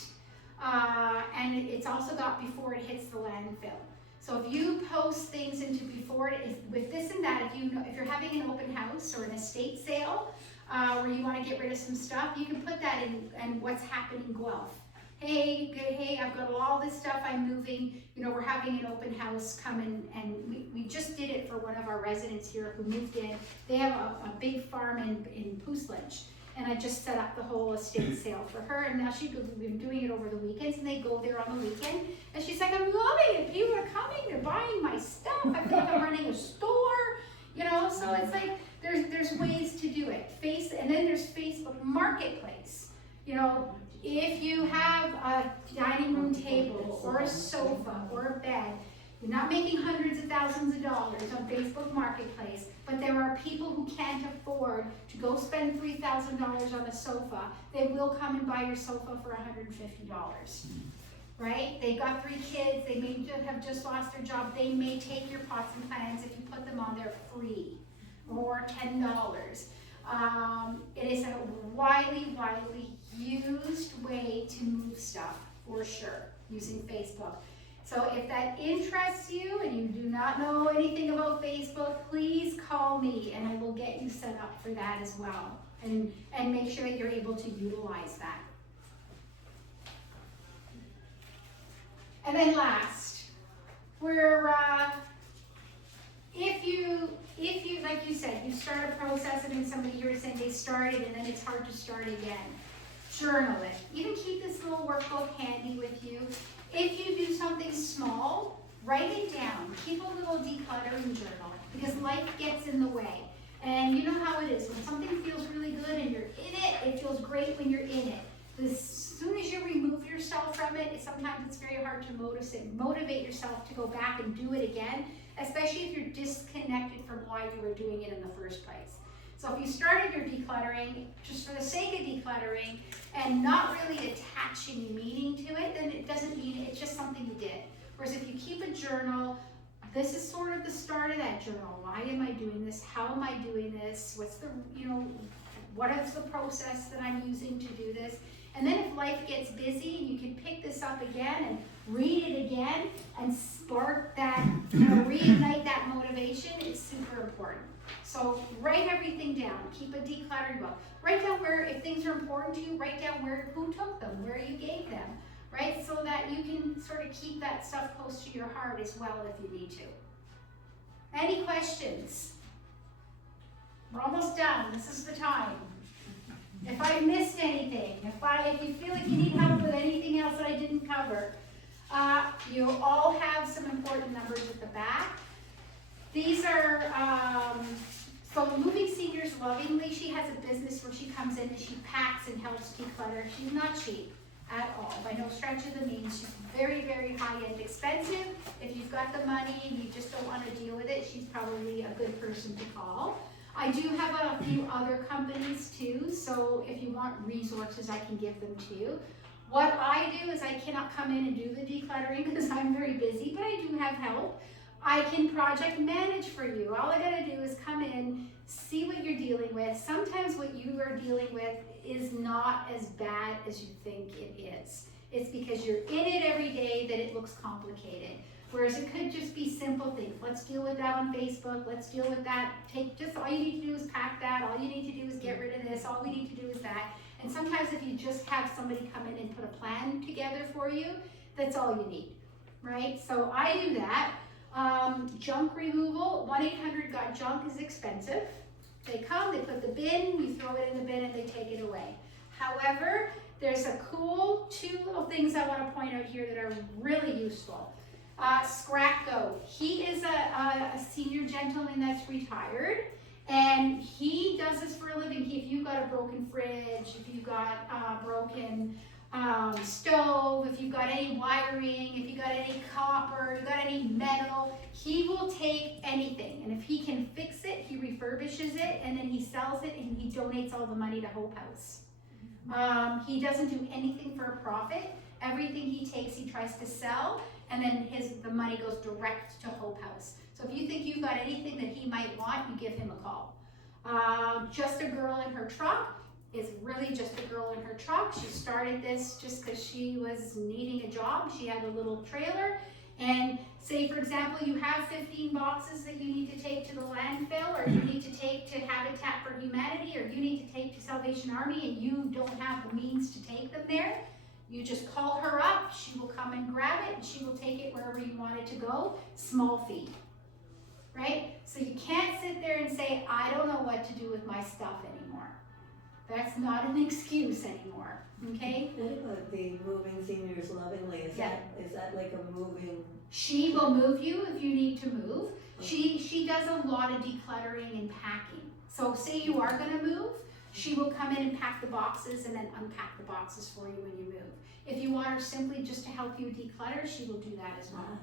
and it's also got before it hits the landfill. So if you post things into before it, with this and that, if you're having an open house or an estate sale where you want to get rid of some stuff, you can put that in and what's happening in Guelph. Hey, I've got all this stuff I'm moving, you know, we're having an open house come in, and we just did it for one of our residents here who moved in. They have a big farm in Pooslinch, and I just set up the whole estate sale for her, and now we've been doing it over the weekends, and they go there on the weekend, and she's like, I'm loving it, people are coming, they're buying my stuff, I feel like I'm running a store, you know, so it's like, there's ways to do it. And then there's Facebook Marketplace, you know, if you have a dining room table or a sofa or a bed, you're not making hundreds of thousands of dollars on Facebook Marketplace, but there are people who can't afford to go spend $3,000 on a sofa. They will come and buy your sofa for $150, right? They've got 3 kids, they may have just lost their job, they may take your pots and pans if you put them on there free, or $10. It is a widely used way to move stuff, for sure, using Facebook. So if that interests you and you do not know anything about Facebook, please call me and I will get you set up for that as well. And make sure that you're able to utilize that. And then last, if you, like you said, you start a process and then somebody here is saying they started and then it's hard to start again. Journal it. Even keep this little workbook handy with you. If you do something small, write it down. Keep a little decluttering journal because life gets in the way. And you know how it is. When something feels really good and you're in it, it feels great when you're in it. As soon as you remove yourself from it, sometimes it's very hard to motivate yourself to go back and do it again, especially if you're disconnected from why you were doing it in the first place. So if you started your decluttering just for the sake of decluttering and not really attaching meaning to it, then it doesn't mean it's just something you did. Whereas if you keep a journal, this is sort of the start of that journal. Why am I doing this? How am I doing this? What's the, what is the process that I'm using to do this? And then if life gets busy, you can pick this up again and read it again and spark that, reignite that motivation. It's super important. So write everything down. Keep a decluttered book. Write down where, if things are important to you, write down who took them, where you gave them, right? So that you can sort of keep that stuff close to your heart as well if you need to. Any questions? We're almost done. This is the time. If I missed anything, if you feel like you need help with anything else that I didn't cover, you all have some important numbers at the back. These are, so Moving Seniors Lovingly, she has a business where she comes in and she packs and helps declutter. She's not cheap at all, by no stretch of the means. She's very, very high-end expensive. If you've got the money and you just don't want to deal with it, she's probably a good person to call. I do have a few other companies too, so if you want resources, I can give them to you. What I do is I cannot come in and do the decluttering because I'm very busy, but I do have help. I can project manage for you. All I gotta do is come in, see what you're dealing with. Sometimes what you are dealing with is not as bad as you think it is. It's because you're in it every day that it looks complicated. Whereas it could just be simple things. Let's deal with that on Facebook. Let's deal with that. All you need to do is pack that. All you need to do is get rid of this. All we need to do is that. And sometimes if you just have somebody come in and put a plan together for you, that's all you need, right? So I do that. Junk removal, 1-800-GOT-JUNK is expensive. They come, they put the bin, you throw it in the bin and they take it away. However, there's a cool 2 little things I want to point out here that are really useful. Scrap Go. He is a senior gentleman that's retired, and he does this for a living. If you've got a broken fridge, if you've got a broken stove, if you've got any wiring, if you've got any copper, if you've got any metal, he will take anything. And if he can fix it, he refurbishes it, and then he sells it, and he donates all the money to Hope House. He doesn't do anything for a profit. Everything he takes, he tries to sell, and then the money goes direct to Hope House. So if you think you've got anything that he might want, you give him a call. Just a Girl in Her Truck is really just a girl in her truck. She started this just because she was needing a job. She had a little trailer, and say for example you have 15 boxes that you need to take to the landfill, or you need to take to Habitat for Humanity, or you need to take to Salvation Army, and you don't have the means to take them there. You just call her up, she will come and grab it, and she will take it wherever you want it to go. Small fee, right? So you can't sit there and say, I don't know what to do with my stuff anymore. That's not an excuse anymore, okay? What about the moving seniors lovingly? Is that like a moving? She will move you if you need to move. She does a lot of decluttering and packing. So say you are gonna move, she will come in and pack the boxes and then unpack the boxes for you when you move. If you want her simply just to help you declutter, she will do that as well.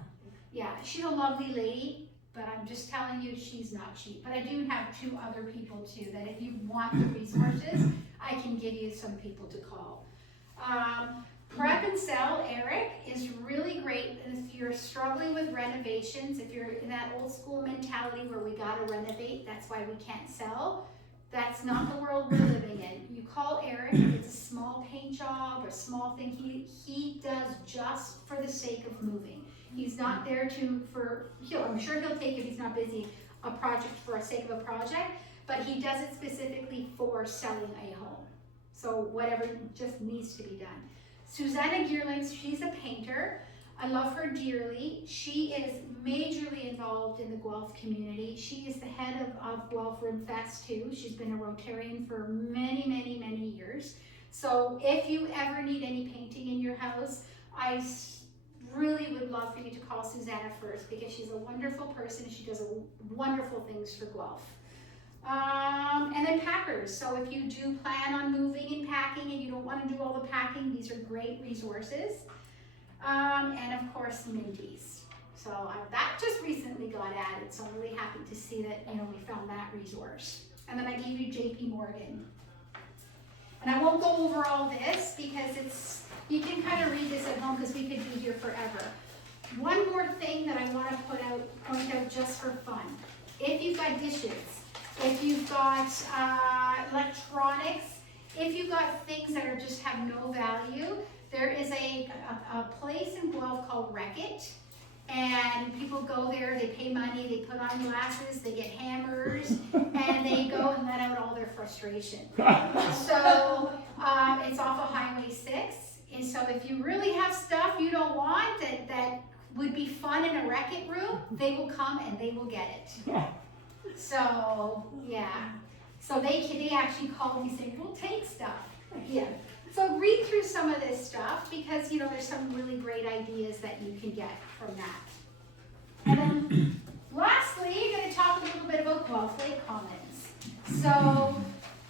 Yeah, she's a lovely lady, but I'm just telling you, she's not cheap. But I do have 2 other people too, that if you want the resources, I can give you some people to call. Prep and Sell, Eric, is really great if you're struggling with renovations, if you're in that old school mentality where we gotta renovate, that's why we can't sell. That's not the world we're living in. You call Eric, if it's a small paint job or a small thing, he does just for the sake of moving. He's not there I'm sure he'll take, if he's not busy, a project for the sake of a project, but he does it specifically for selling a home. So whatever just needs to be done. Susanna Geerlings, she's a painter. I love her dearly. She is majorly involved in the Guelph community. She is the head of Guelph Rim Fest too. She's been a Rotarian for many, many, many years. So if you ever need any painting in your house, I really would love for you to call Susanna first, because she's a wonderful person. She does wonderful things for Guelph. And then packers. So if you do plan on moving and packing and you don't want to do all the packing, these are great resources. And of course, Minties. So that just recently got added, so I'm really happy to see that, we found that resource. And then I gave you JP Morgan. And I won't go over all this because you can kind of read this at home because we could be here forever. One more thing that I want to point out just for fun. If you've got dishes, if you've got electronics, if you've got things that just have no value, there is a place in Guelph called Wreck-It, and people go there, they pay money, they put on glasses, they get hammers, and they go and let out all their frustration. So it's off of Highway 6, and so if you really have stuff you don't want that would be fun in a Wreck-It room, they will come and they will get it. So, yeah. So they actually call me saying, we'll take stuff. Yeah. So read through some of this stuff because, there's some really great ideas that you can get from that. And then lastly, I'm going to talk a little bit about Guelph Lake Commons. So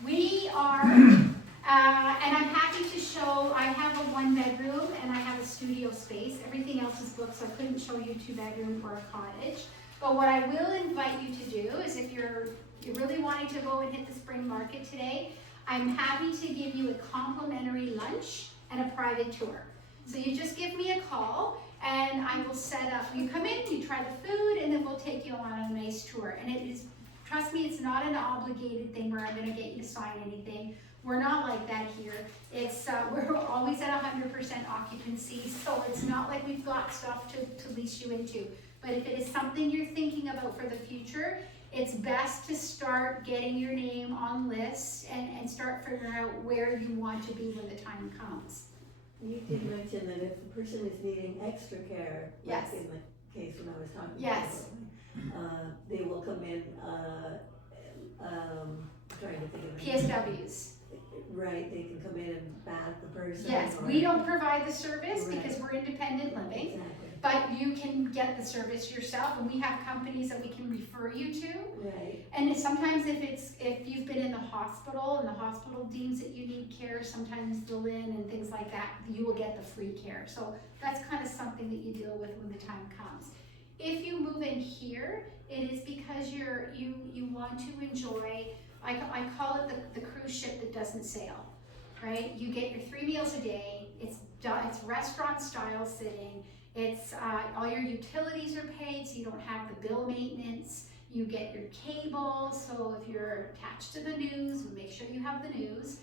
we are, and I'm happy to show, I have a 1-bedroom and I have a studio space. Everything else is booked, so I couldn't show you 2-bedroom or a cottage. But what I will invite you to do is if you're really wanting to go and hit the spring market today, I'm happy to give you a complimentary lunch and a private tour. So you just give me a call and I will set up, you come in, you try the food, and then we'll take you on a nice tour. And it is, trust me, it's not an obligated thing where I'm gonna get you to sign anything. We're not like that here. It's we're always at 100% occupancy, so it's not like we've got stuff to lease you into. But if it is something you're thinking about for the future, it's best to start getting your name on lists and start figuring out where you want to be when the time comes. You did mention that if the person is needing extra care, like Yes. in the case when I was talking Yes. about, they will come in, trying to think of it. PSWs. Right, they can come in and bat the person. Yes, or- we don't provide the service Right. because we're independent living, Exactly, but you can get the service yourself, and we have companies that we can refer you to. right, And sometimes if you've been in the hospital and the hospital deems that you need care, sometimes the LIN and things like that, you will get the free care. So that's kind of something that you deal with when the time comes. If you move in here, it is because you want to enjoy, I call it the cruise ship that doesn't sail, right? You get your 3 meals a day, it's restaurant style sitting, it's all your utilities are paid, so you don't have the bill maintenance. You get your cable, so if you're attached to the news, we make sure you have the news.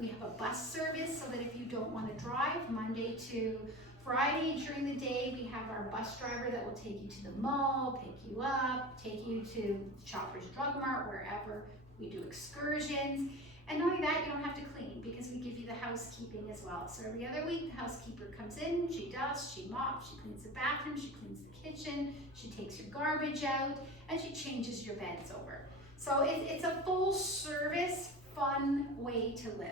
We have a bus service so that if you don't want to drive Monday to Friday during the day, we have our bus driver that will take you to the mall, pick you up, take you to Shoppers Drug Mart, wherever. We do excursions. And not only that, you don't have to clean because we give you the housekeeping as well. So every other week, the housekeeper comes in, she dusts, she mops, she cleans the bathroom, she cleans the kitchen, she takes your garbage out, and she changes your beds over. So it's a full service, fun way to live.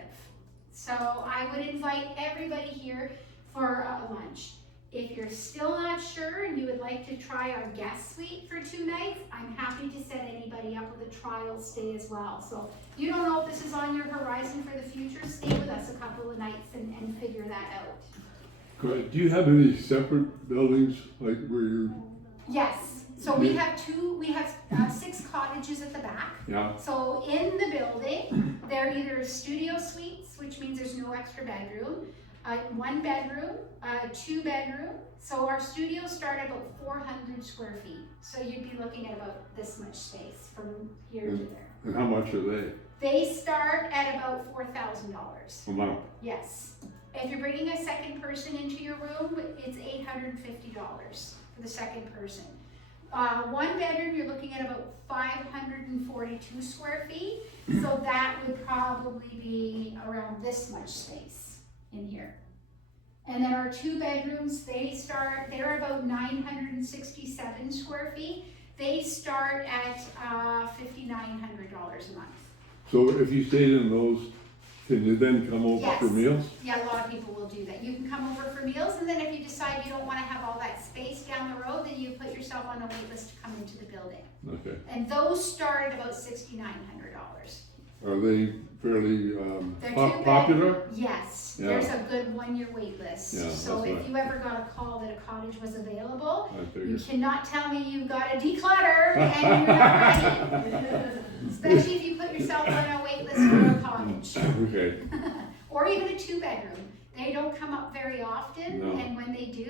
So I would invite everybody here for lunch. If you're still not sure and you would like to try our guest suite for 2 nights, I'm happy to set anybody up with a trial stay as well. So if you don't know if this is on your horizon for the future, stay with us a couple of nights and figure that out. Great. Do you have any separate buildings, like where you, Yes, so we have 6 cottages at the back. yeah, So in the building, they're either studio suites, which means there's no extra bedroom, 1 bedroom, 2 bedroom. So our studios start at about 400 square feet. So you'd be looking at about this much space from here to there. and how much are they They start at about $4,000. a month? Yes. If you're bringing a second person into your room, it's $850 for the second person. 1 bedroom, you're looking at about 542 square feet. So that would probably be around this much space in here. And then our 2 bedrooms, they're about 967 square feet. They start at $5,900 a month. So if you stayed in those, can you then come over for Yes. meals? Yeah, a lot of people will do that. You can come over for meals, and then if you decide you don't want to have all that space down the road, then you put yourself on a wait list to come into the building. Okay. And those start at about $6,900. Are they fairly They're popular? Yes, Yeah. there's a good 1-year wait list. Yeah, So that's if right. you ever got a call that a cottage was available, I you figured. cannot tell me you got a declutter and you're not ready. Especially if you put yourself on a wait list for a cottage. Okay, Or even a 2-bedroom. They don't come up very often, No. and when they do,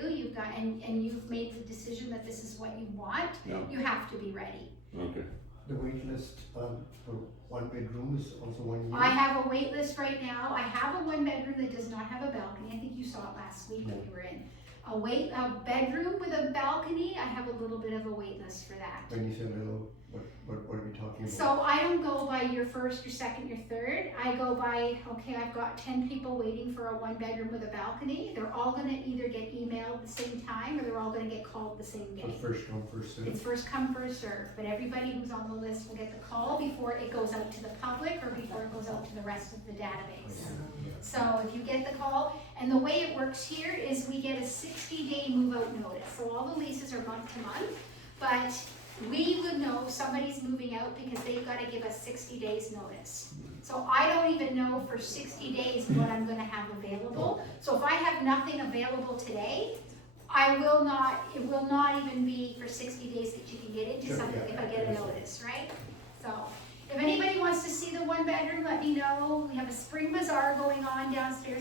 and you've made the decision that this is what you want, Yeah. you have to be ready. okay. The wait list, for 1 bedroom is also 1 year. I have a wait list right now. I have a 1-bedroom that does not have a balcony. I think you saw it last week when you were in. A bedroom with a balcony, I have a little bit of a wait list for that. When you say little, what are we talking about? So I don't go by your first, your second, your third. I go by, okay, I've got 10 people waiting for a 1-bedroom with a balcony. They're all gonna either get emailed at the same time or they're all gonna get called the same So day. first come, first served. It's first come, first served, but everybody who's on the list will get the call before it goes out to the public or before it goes out to the rest of the database. So if you get the call, and the way it works here is we get a 60-day move-out notice. So all the leases are month to month, but we would know if somebody's moving out because they've got to give us 60 days notice. So I don't even know for 60 days what I'm going to have available. So if I have nothing available today, it will not even be for 60 days that you can get into Sure, something yeah, if I get a I see. notice, right? So if anybody wants to see the 1-bedroom, let me know. We have a spring bazaar going on downstairs